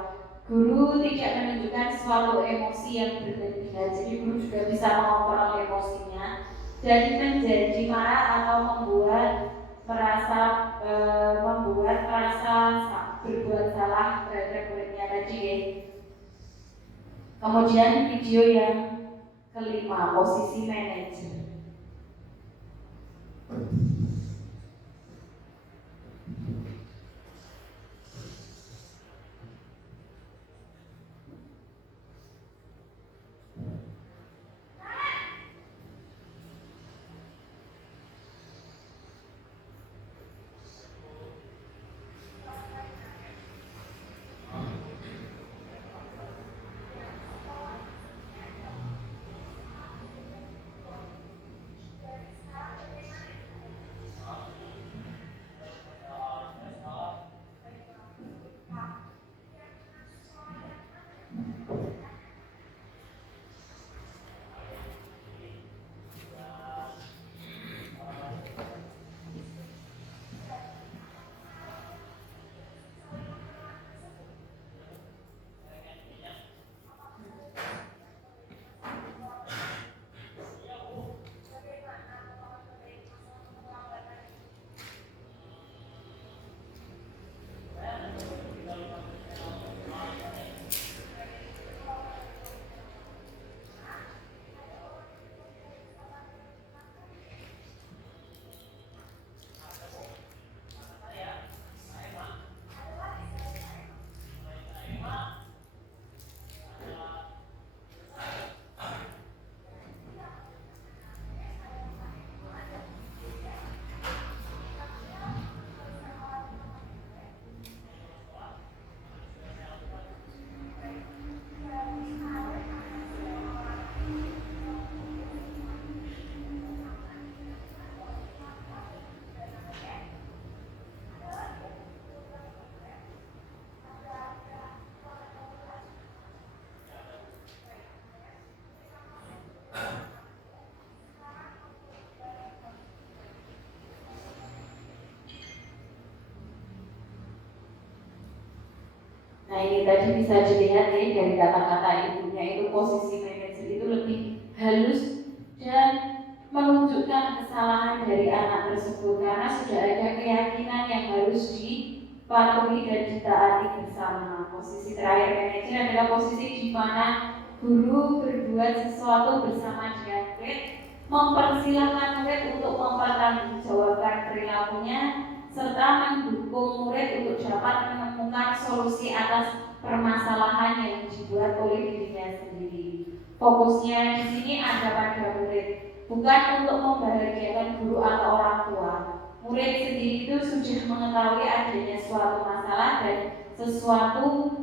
Guru tidak menunjukkan suatu emosi yang berlebihan, jadi guru juga bisa mengontrol emosinya dan menjadi marah atau membuat merasa berbuat salah terhadap muridnya tadi. Kemudian video yang kelima, posisi manajer. Nah ini tadi bisa dilihat ya dari kata-kata ibunya itu posisi manajer itu lebih halus dan menunjukkan kesalahan dari anak tersebut karena sudah ada keyakinan yang harus dipatuhi dan ditaati bersama. Posisi terakhir manajer adalah posisi di mana guru berbuat sesuatu bersama dengan murid, mempersilahkan murid untuk mempertanggungjawabkan perilakunya serta mendukung murid untuk dapat menemukan solusi atas permasalahan yang dibuat oleh dirinya sendiri. Fokusnya di sini ada pada murid, bukan untuk membahagiakan guru atau orang tua. Murid sendiri itu sudah mengetahui adanya suatu masalah dan sesuatu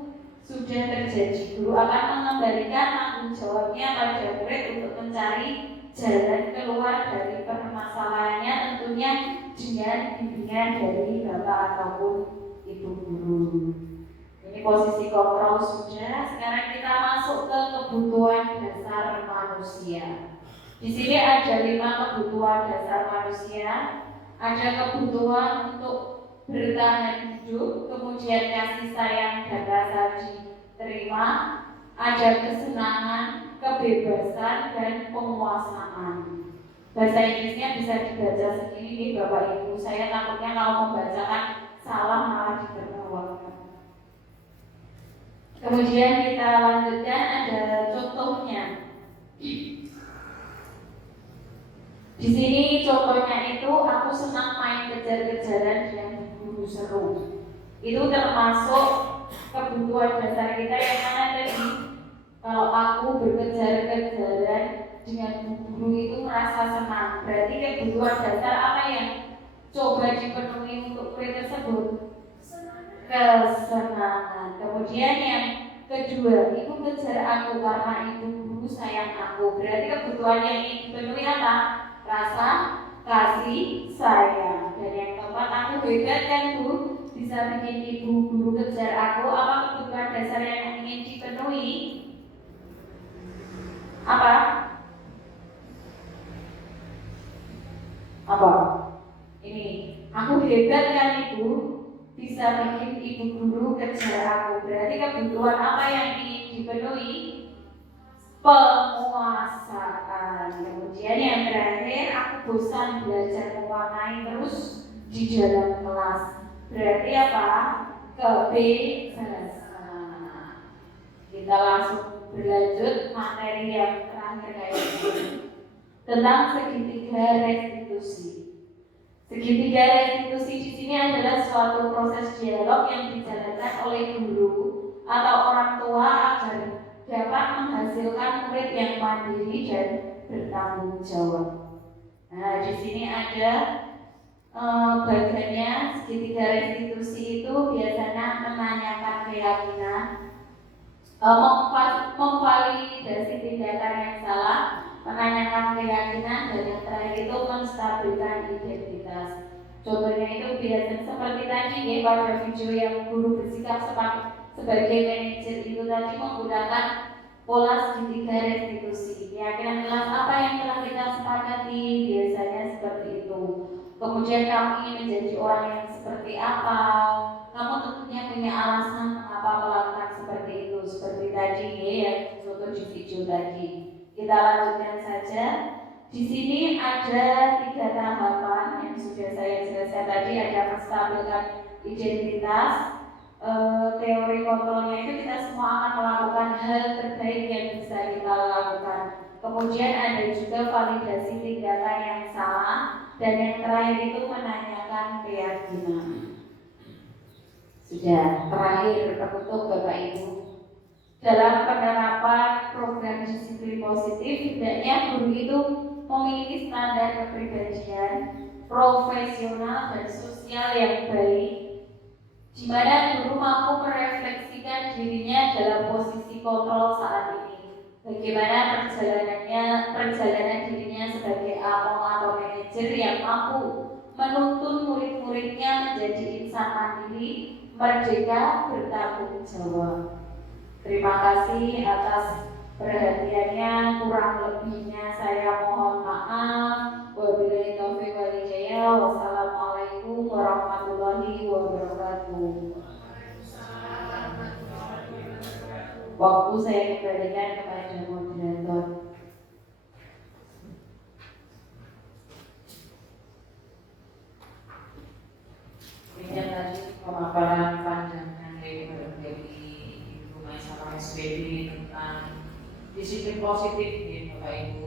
sudah terjadi. Guru akan mengembalikan tanggung jawabnya pada murid untuk mencari jalan keluar dari permasalahannya, tentunya dengan bimbingan dari bapak ataupun ibu guru. Ini posisi kontrol sudah. Sekarang kita masuk ke kebutuhan dasar manusia. Di sini ada 5 kebutuhan dasar manusia. Ada kebutuhan untuk bertahan hidup, kemudian kasih sayang dan rasa diterima, ada kesenangan, kebebasan, dan penguasaan. Bahasa Inggrisnya bisa dibaca sendiri nih Bapak Ibu. Saya takutnya kalau membacakan salah malah ditertawakan. Kemudian kita lanjutkan, ada contohnya. Di sini contohnya itu aku senang main kejar-kejaran dengan guru seru. Itu termasuk kebutuhan dasar kita yang mana tadi. Kalau aku berkejar-kejaran dengan guru itu merasa senang. Berarti kebutuhan dasar apa yang coba dipenuhi untuk murid tersebut? Kesenangan. Kemudian yang kedua itu kejar aku karena itu guru sayang aku. Berarti kebutuhan yang ingin dipenuhi apa? Rasa kasih sayang. Dan yang keempat, aku hebat kan Bu, bisa bikin ibu guru kejar aku. Apa kebutuhan dasar yang ingin dipenuhi? Apa? Ini, aku hebat kan Ibu, bisa bikin ibu guru kejar aku. Berarti kebutuhan apa yang ingin dipenuhi? Penguasaan. Kemudian yang terakhir, aku bosan belajar mewarnai terus di dalam kelas. Berarti apa? Kebebasan. Kita langsung berlanjut materi yang terakhir kayak ini tentang segitiga restitusi. Segitiga restitusi di sini adalah suatu proses dialog yang dijalankan oleh guru atau orang tua agar dapat menghasilkan murid yang mandiri dan bertanggung jawab. Nah, di sini ada bagiannya. Segitiga restitusi itu biasanya menanyakan keyakinan, memvalidasi tindakan yang salah, menanyakan keyakinan, dan yang terakhir itu menstabilkan identitas. Contohnya itu biasanya seperti tadi ya, pada video yang guru bersikap sebagai manajer itu tadi menggunakan pola segitiga restitusi. Keyakinan jelas apa yang telah kita sepakati, biasanya seperti itu. Kemudian kamu ingin menjadi orang yang seperti apa? Kamu tentunya punya alasan mengapa melakukan seperti itu. Seperti tadi ya, contoh di video tadi. Kita lanjutkan saja. Di sini ada 3 tahapan yang sudah saya jelaskan tadi. Ada menstabilkan identitas. Teori kontrolnya itu kita semua akan melakukan hal terbaik yang bisa kita lakukan. Kemudian ada juga validasi tindakan yang salah. Dan yang terakhir itu menanyakan keyakinan. Sudah, terakhir penutup Bapak Ibu. Dalam penerapan program disiplin positif, hendaknya guru itu memiliki standar kepribadian, profesional dan sosial yang baik, di mana guru mampu merefleksikan dirinya dalam posisi kontrol saat ini. Bagaimana perjalanan dirinya sebagai AO atau manajer yang mampu menuntun murid-muridnya menjadi insan mandiri, merdeka, bertanggung jawab. Terima kasih atas perhatiannya, kurang lebihnya saya mohon maaf. Wabillahi taufiq wal hidayah. Wassalamualaikum warahmatullahi wabarakatuh. waktu saya kembalikan kepada moderator. Demikian tadi pemaparan pandangan dari Ibu Maisarah SPB tentang disiplin positif ya Bapak Ibu.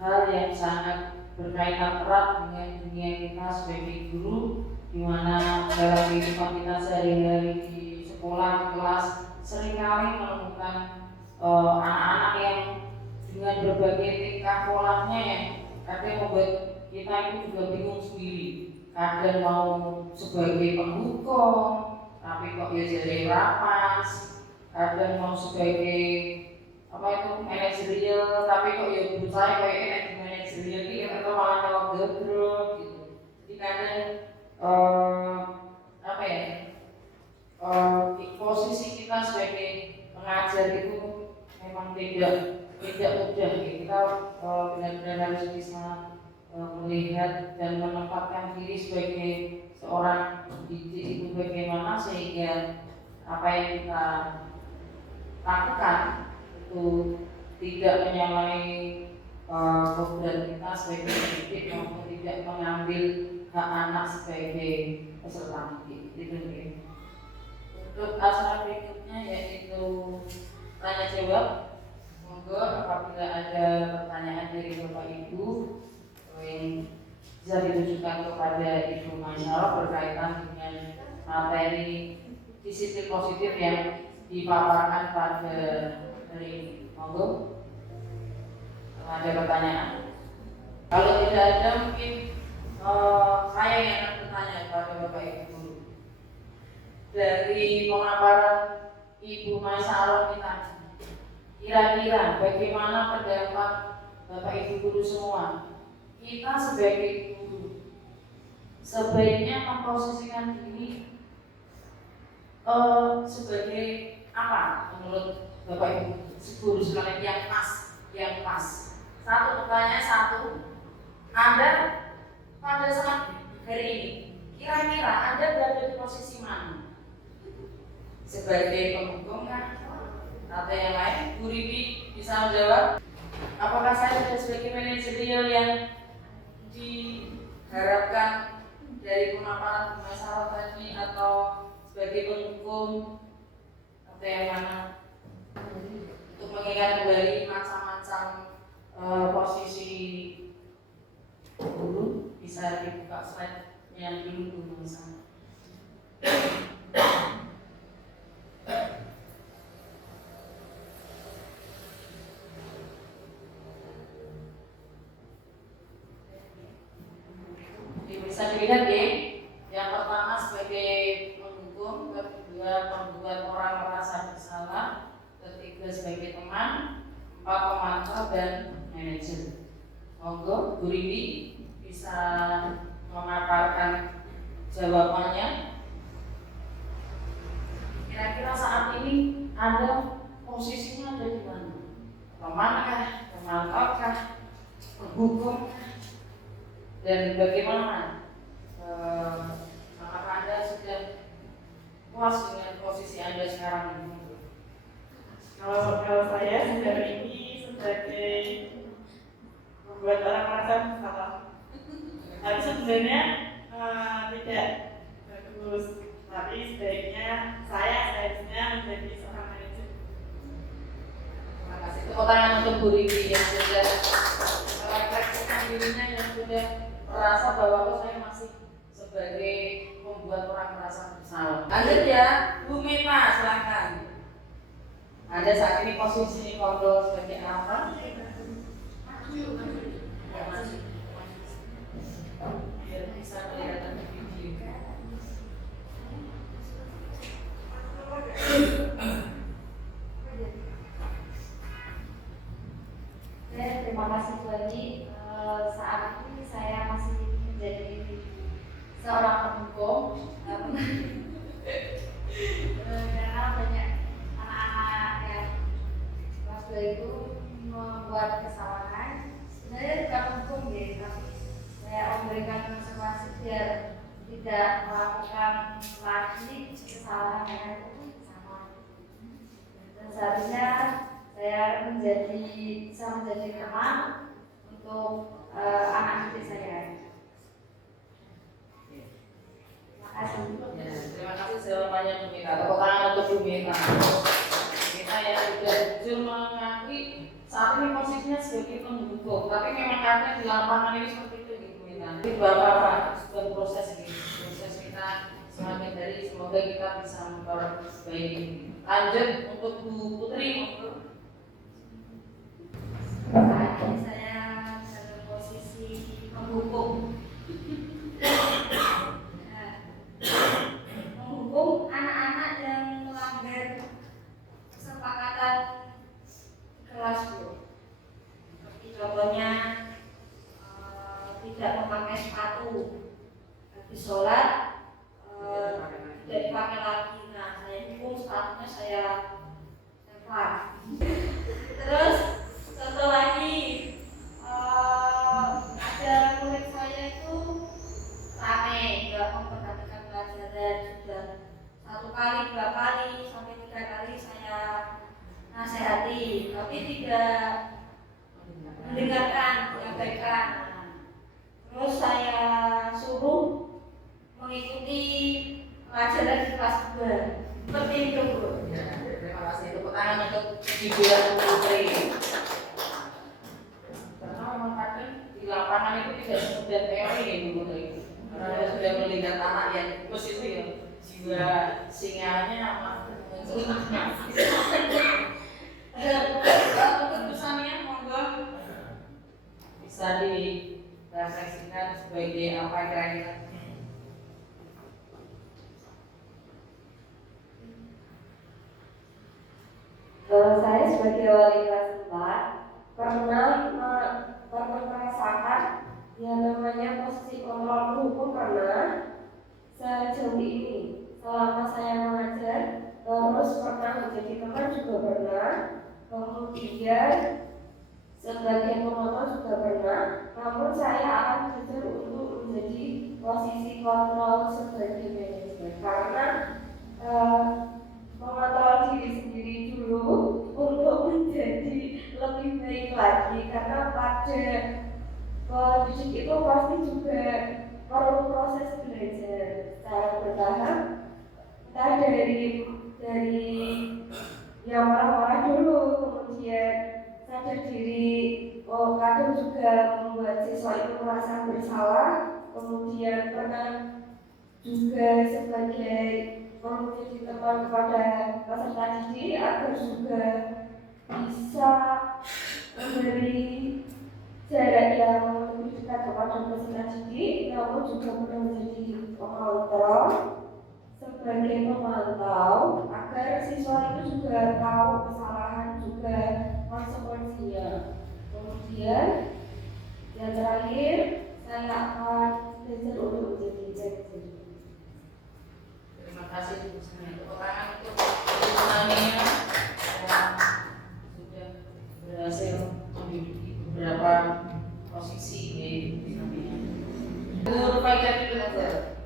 Hal yang sangat berkaitan erat dengan dunia kita sebagai guru, di mana dalam kehidupan kita sehari-hari di sekolah, di kelas seringkali menemukan anak-anak yang dengan berbagai tingkah polanya yang kadang membuat kita itu juga bingung sendiri. Kadang mau sebagai penghukum, tapi kok ya jadi rapas. Kadang mau sebagai manajerial, tapi kok ya berusaha kayak manajerial gitu, atau malah kalau gebrek gitu. Jadi kadang posisi kita sebagai pengajar itu memang tidak mudah. Kita benar-benar harus bisa melihat dan menempatkan diri sebagai seorang pendidik itu bagaimana sehingga apa yang kita lakukan itu tidak menyalahi program kita sebagai pendidik maupun tidak mengambil hak anak sebagai peserta didik. Untuk acara berikutnya yaitu tanya jawab. Monggo apabila ada pertanyaan dari Bapak Ibu yang bisa ditujukan kepada Ibu Maisarah berkaitan dengan materi disiplin positif yang dipaparkan pada hari ini. Monggo, ada pertanyaan? Kalau tidak ada mungkin saya yang akan bertanya kepada Bapak Ibu. Dari pemaparan Ibu Maisarah kita, kira-kira bagaimana pendapat Bapak Ibu guru semua? Kita sebagai guru sebaiknya memposisikan diri sebagai apa menurut Bapak Ibu guru sekalian yang pas. Satu pertanyaan satu, Anda pada saat hari ini kira-kira Anda berada di posisi mana? Sebagai penghukum kah? Atau yang lain? Bu Ribi bisa menjawab. Apakah saya sudah sebagai manajerial yang diharapkan dari pemaparan masalah tadi, atau sebagai penghukum, atau yang mana? Untuk mengingat kembali macam-macam posisi guru, bisa dibuka slide-nya dulu misalnya. Bisa dilihat ya, yang pertama sebagai penghukum, kedua membuat orang merasa bersalah, ketiga sebagai teman, empat pemantau dan manajer. Monggo Bu Ribi bisa memaparkan jawabannya. Kira-kira saat ini Anda posisinya ada di mana? Pemankah, pemantau, penghukum, dan bagaimana? Apakah Anda sudah puas dengan posisi Anda sekarang ini? Kalau saya sejauh ini sebagai membuat orang merasa bersalah, tapi sebenarnya tidak bagus. Tapi sebaiknya saya seharusnya menjadi seorang manajer. Terima kasih. Tepuk tangan untuk Bu Ribi yang sudah merefleksikan dirinya, yang sudah merasa bahwa saya masih sebagai membuat orang merasa bersalah. Lanjut ya, Bu Meta, silakan. Anda saat ini posisi kontrol sebagai apa? Biar bisa kelihatan di video. Terima kasih Bu Haji. Saat ini saya masih menjadi seorang penghukum karena banyak anak-anak yang kelas 2 itu membuat kesalahan. Sebenarnya bukan hukum ya, tapi saya memberikan konsekuensi biar tidak melakukan lagi kesalahan yang sama. besarnya saya bisa menjadi teman untuk anak didik saya. Terima kasih. Ya, terima kasih jawabannya Bu Mita. Tepuk tangan untuk Bu Mita. Kita ya sudah jujur mengakui saat ini posisinya sebagai pendukung, tapi memang kadang di lapangan ini seperti itu gitu Bu Mita. Jadi Bapak sebuah proses kita semakin dari semoga kita bisa memperbaiki. Lanjut untuk Bu Putri. Saat ini saya dalam posisi menghukum anak-anak yang melanggar kesepakatan kelas Bu. Seperti contohnya tidak memakai sepatu habis sholat, tidak dipakai lagi. Nah, saya hukum sepatunya saya lempar. Terus contoh lagi, ada murid saya itu rame, nggak memperhatikan pelajaran, sudah 1 kali, 2 kali, sampai 3 kali saya nasihati, tapi tidak mendengarkan, mengabaikan. Terus saya suruh mengikuti pelajaran di kelas 2. Seperti itu Bu. Ya, terima kasih. Tepuk tangan untuk Ibu dan Bu Putri. Karena memang kadang di lapangan itu tidak semudah teori ya Bu Putri. Karena kita sudah melihat anak yang posisi ya jiwa singanya untuk pesannya monggo bisa direfleksikan sebagai apa kira-kira. Saya sebagai wali kelas 4 pernah merasakan yang namanya posisi kontrol hukum pernah sejauh ini selama saya mengajar, terus pernah menjadi teman juga pernah, kemudian sebagai penonton juga pernah. Namun saya akan jujur untuk menjadi posisi kontrol sebagai manajer karena mengontrol diri sendiri dulu untuk menjadi lebih baik lagi, karena pada pendidik itu pasti juga perlu proses belajar secara bertahap. Kita dari yang marah-marah dulu, kemudian sadar diri, kadang juga membuat siswa itu merasa bersalah, kemudian pernah juga sebagai menjadi teman kepada peserta didik agar juga bisa memberi jarak yang lebih dekat kepada peserta didik, namun juga pernah menjadi pengontrol sebagai pemantau agar siswa itu juga tahu kesalahan juga konsekuensinya. Kemudian yang terakhir saya akan belajar untuk menjadi manajer. Terima kasih Bu Sani. Tepuk tangan untuk Bu Sani yang sudah berhasil menduduki beberapa posisi di sampingnya. Bu Rufaidati belajar.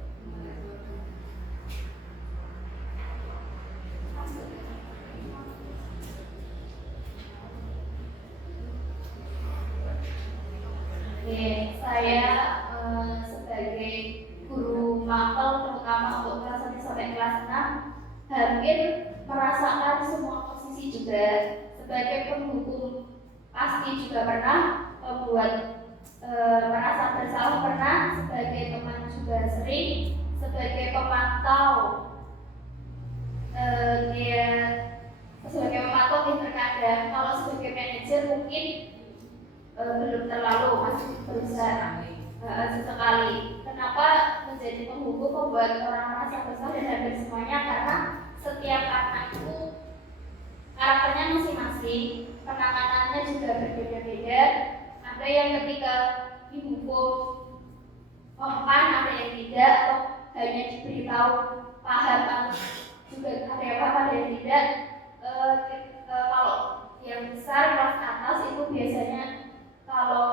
Saya sebagai guru mapel terutama untuk kelas 1 sampai kelas 6 hampir merasakan semua posisi juga. Sebagai penghukum pasti juga pernah, membuat merasa bersalah pernah, sebagai teman juga sering, sebagai pemantau terkadang, kalau sebagai manajer mungkin belum terlalu, masih berusaha sesekali. Kenapa menjadi penghukum membuat orang merasa bersalah dan hampir semuanya? Karena setiap anak itu karakternya masing-masing, penanganannya juga berbeda-beda. Ada yang ketika dihukum mempan, ada yang tidak, atau hanya diberitahu paham, juga ada yang paham, ada yang tidak. Kalau yang besar kelas atas itu biasanya kalau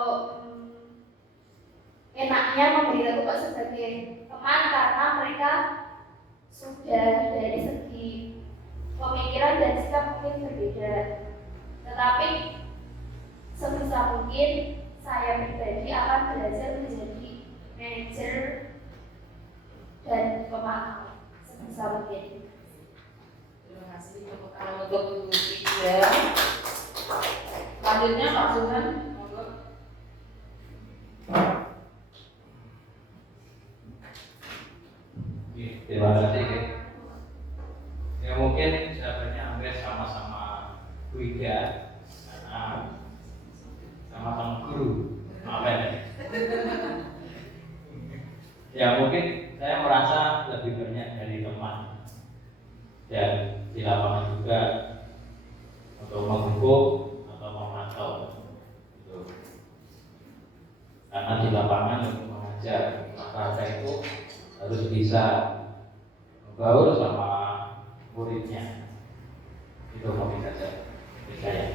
enaknya memberitahu Pak sebagai teman karena mereka sudah dari segi pemikiran dan sikap mungkin berbeda. Tetapi sebisa mungkin saya pribadi akan belajar menjadi manajer dan pemantau sebisa mungkin. Terima kasih tepuk tangan untuk Bu Ida. Selanjutnya Pak Suhan, monggo. Terima kasih. Ya mungkin jawabannya hampir sama-sama Bu Ida, karena sama-sama guru. Apa ya? Ya mungkin saya merasa lebih banyak dari teman dan di lapangan juga untuk menghukum atau memantau. Gitu. Karena di lapangan untuk mengajar, maka saya itu harus bisa berbaur sama muridnya. Itu mungkin saja dari saya.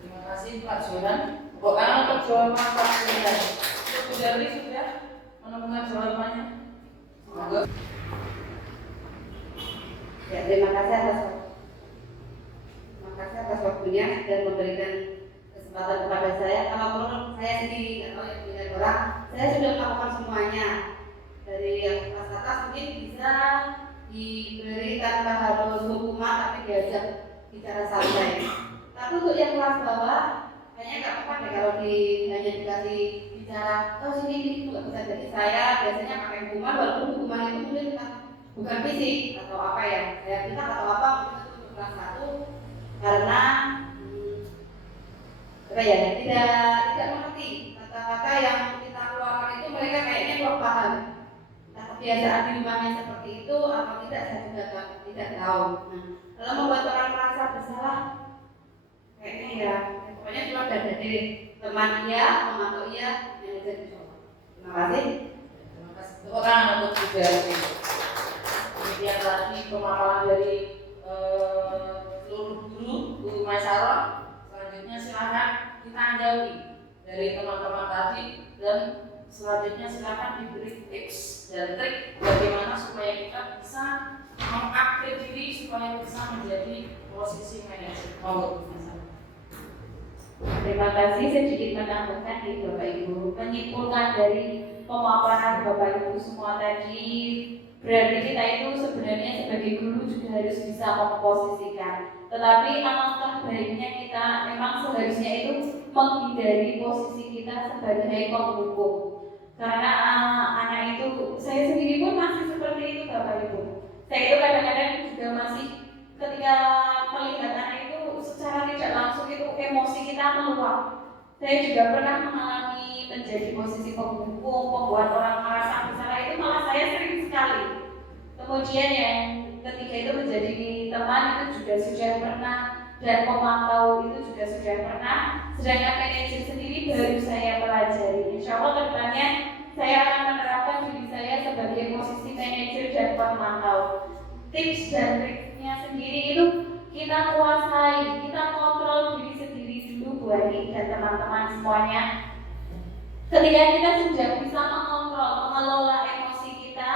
Terima kasih Pak Suhan. Bukan untuk jawaban Pak Suhan. Untuk Bu Darli sudah menemukan jawabannya. Monggo. Ya, terima kasih atas waktunya dan memberikan kesempatan kepada saya. Kalau menurut saya sendiri atau yang dengan orang, saya sudah melakukan semuanya. Dari yang kelas atas mungkin bisa diberi tanpa harus hukuman, tapi diajak bicara santai. Tapi untuk yang kelas bawah, kayaknya nggak apa-apa deh kalau hanya dikasih bicara, oh sini itu nggak bisa. Jadi saya biasanya pakai hukuman, walaupun hukuman itu mungkin bukan fisik atau apa ya, saya minta atau apa untuk kelas 1 karena apa ya, tidak mengerti kata-kata yang kita keluarkan itu, mereka kayaknya belum paham. Nah, kebiasaan di rumahnya seperti itu atau tidak, saya juga tidak tahu. Nah, kalau membuat orang merasa bersalah, kayaknya ya pokoknya cuma dari teman iya, pemantau iya, manajer insya-Allah. Terima kasih. Terima kasih. Tepuk tangan untuk Bu Darli. Kemudian tadi pemaparan dari seluruh guru Masyarakat. Selanjutnya silakan kita jawab dari teman-teman tadi, dan selanjutnya silakan diberi tips dan trik bagaimana supaya kita bisa mengupgrade diri supaya bisa menjadi posisi manajer. Monggo. Terima kasih, sedikit menambahkan di Bapak Ibu. Menyimpulkan dari pemaparan Bapak Ibu semua tadi, berarti kita itu sebenarnya sebagai guru juga harus bisa memposisikan. Tetapi alangkah baiknya kita memang seharusnya itu menghindari posisi kita sebagai penghukum. Karena anak itu, saya sendiri pun masih seperti itu Bapak Ibu. Saya itu kadang-kadang juga masih ketika melihat anak itu secara tidak langsung itu emosi kita meluap. Saya juga pernah mengalami menjadi posisi penghukum, membuat orang merasa bersalah, itu malah saya sering sekali. Kemudian yang ketiga itu menjadi teman, itu juga sudah pernah, dan pemantau itu juga sudah pernah. Sedangkan manajer sendiri baru saya pelajari. Insya Allah kedepannya saya akan menerapkan diri saya sebagai posisi manajer dan pemantau. Tips dan triknya sendiri itu kita kuasai, kita kontrol diri sendiri dulu Bu Ani dan teman-teman semuanya. Ketika kita sudah bisa mengontrol, mengelola emosi kita,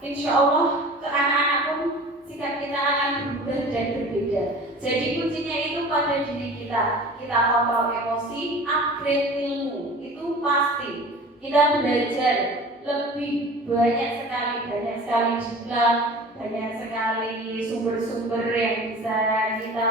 insya Allah ke anak-anak pun sikap kita akan berubah dan berbeda. Jadi kuncinya itu pada diri kita. Kita kontrol emosi, upgrade ilmu, itu pasti. Kita belajar lebih banyak sekali jumlah, banyak sekali sumber-sumber yang bisa kita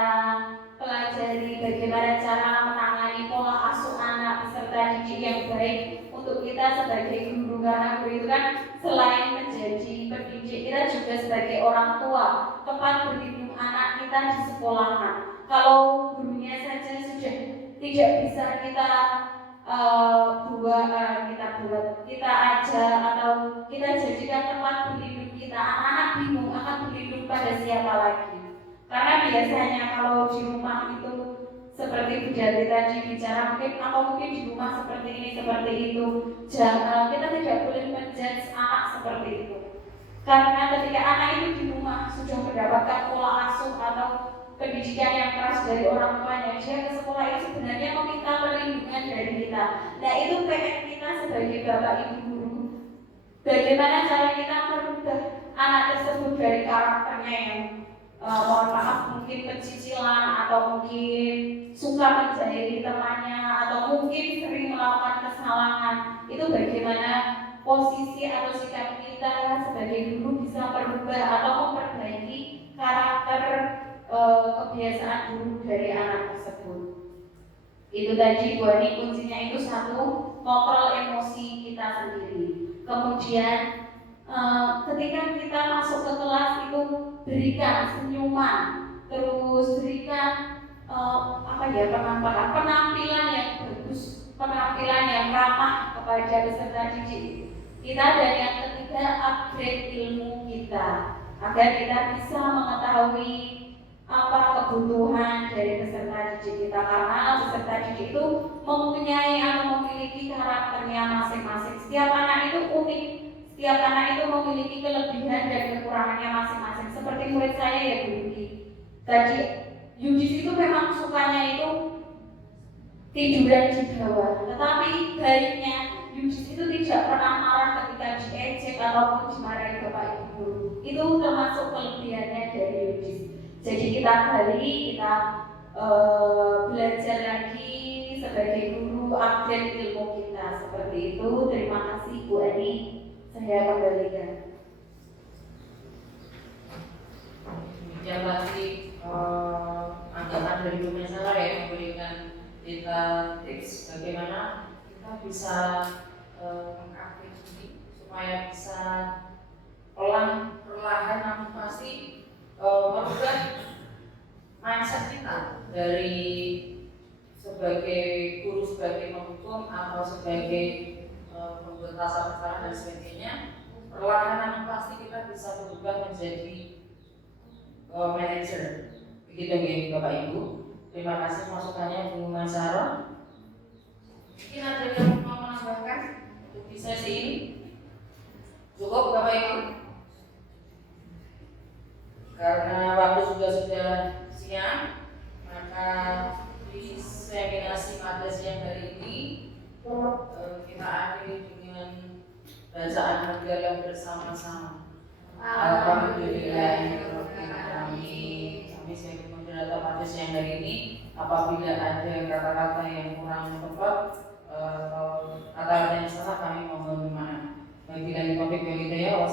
pelajari, bagaimana cara menangani pola asuh anak beserta didik yang baik untuk kita sebagai guru. Karena guru itu kan selain menjadi pendidik, kita juga sebagai orang tua, tempat berlindung anak kita di sekolahan. Kalau gurunya saja sudah tidak bisa kita kita aja atau kita jadikan tempat berlindung kita, anak-anak bingung akan berlindung pada siapa lagi. Karena biasanya kalau di rumah itu seperti Bu Darli tadi bicara, mungkin di rumah seperti ini, seperti itu. Jangan, kita tidak boleh menjudge anak seperti itu. Karena ketika anak itu di rumah sudah mendapatkan pola asuh atau pendidikan yang keras dari orang tuanya, dia ke sekolah itu sebenarnya meminta perlindungan dari kita. Nah, itu PR kita sebagai bapak ibu guru. Bagaimana cara kita merubah anak tersebut dari karakternya yang mohon maaf mungkin pecicilan atau mungkin suka menjahili temannya atau mungkin sering melakukan kesalahan, itu bagaimana posisi atau sikap kita sebagai guru bisa merubah atau memperbaiki karakter kebiasaan buruk dari anak tersebut. Itu tadi Bu Ani, kuncinya itu satu, kontrol emosi kita sendiri. Kemudian ketika kita masuk ke kelas itu berikan senyuman, terus berikan penampilan yang bagus, penampilan yang ramah kepada peserta didik kita. Dan yang ketiga, upgrade ilmu kita agar kita bisa mengetahui apa kebutuhan dari peserta didik kita, karena peserta didik itu mempunyai atau memiliki karakternya masing-masing. Setiap anak itu unik, setiap anak itu memiliki kelebihan dan kekurangannya masing-masing. Seperti murid saya ya Bu Yudi tadi, Yudis itu memang sukanya itu tiduran di bawah, tetapi baiknya Yudis itu tidak pernah marah ketika diejek ataupun dimarahi Bapak Ibu guru. Itu termasuk kelebihannya dari Yudis. Jadi kita kita belajar lagi sebagai guru, upgrade ilmu kita seperti itu. Terima kasih Bu Ani, saya kembalikan. Demikian tadi anggapan dari Bu Mesala ya, memberikan kita tips bagaimana kita bisa mengupgrade diri supaya bisa perlahan namun pasti merubah mindset kita dari sebagai guru, sebagai penghukum atau sebagai pembuat pasal-pasal dan sebagainya. Perlahan namun pasti kita bisa berubah menjadi manajer. Begitu ya Bapak Ibu. Terima kasih masukannya Bu Masara. Mungkin ada yang mau menambahkan untuk di sesi ini? Cukup Bapak Ibu? Karena waktu sudah siang, maka di seminar pada siang hari ini kita akhiri dengan bacaan hamdalah bersama-sama. Alhamdulillahirobbilalamin. Kami sebagai moderator pada siang hari ini, apabila ada kata-kata yang kurang tepat atau kata-kata yang salah, kami mohon maaf. Wabillahi taufiq wal hidayah.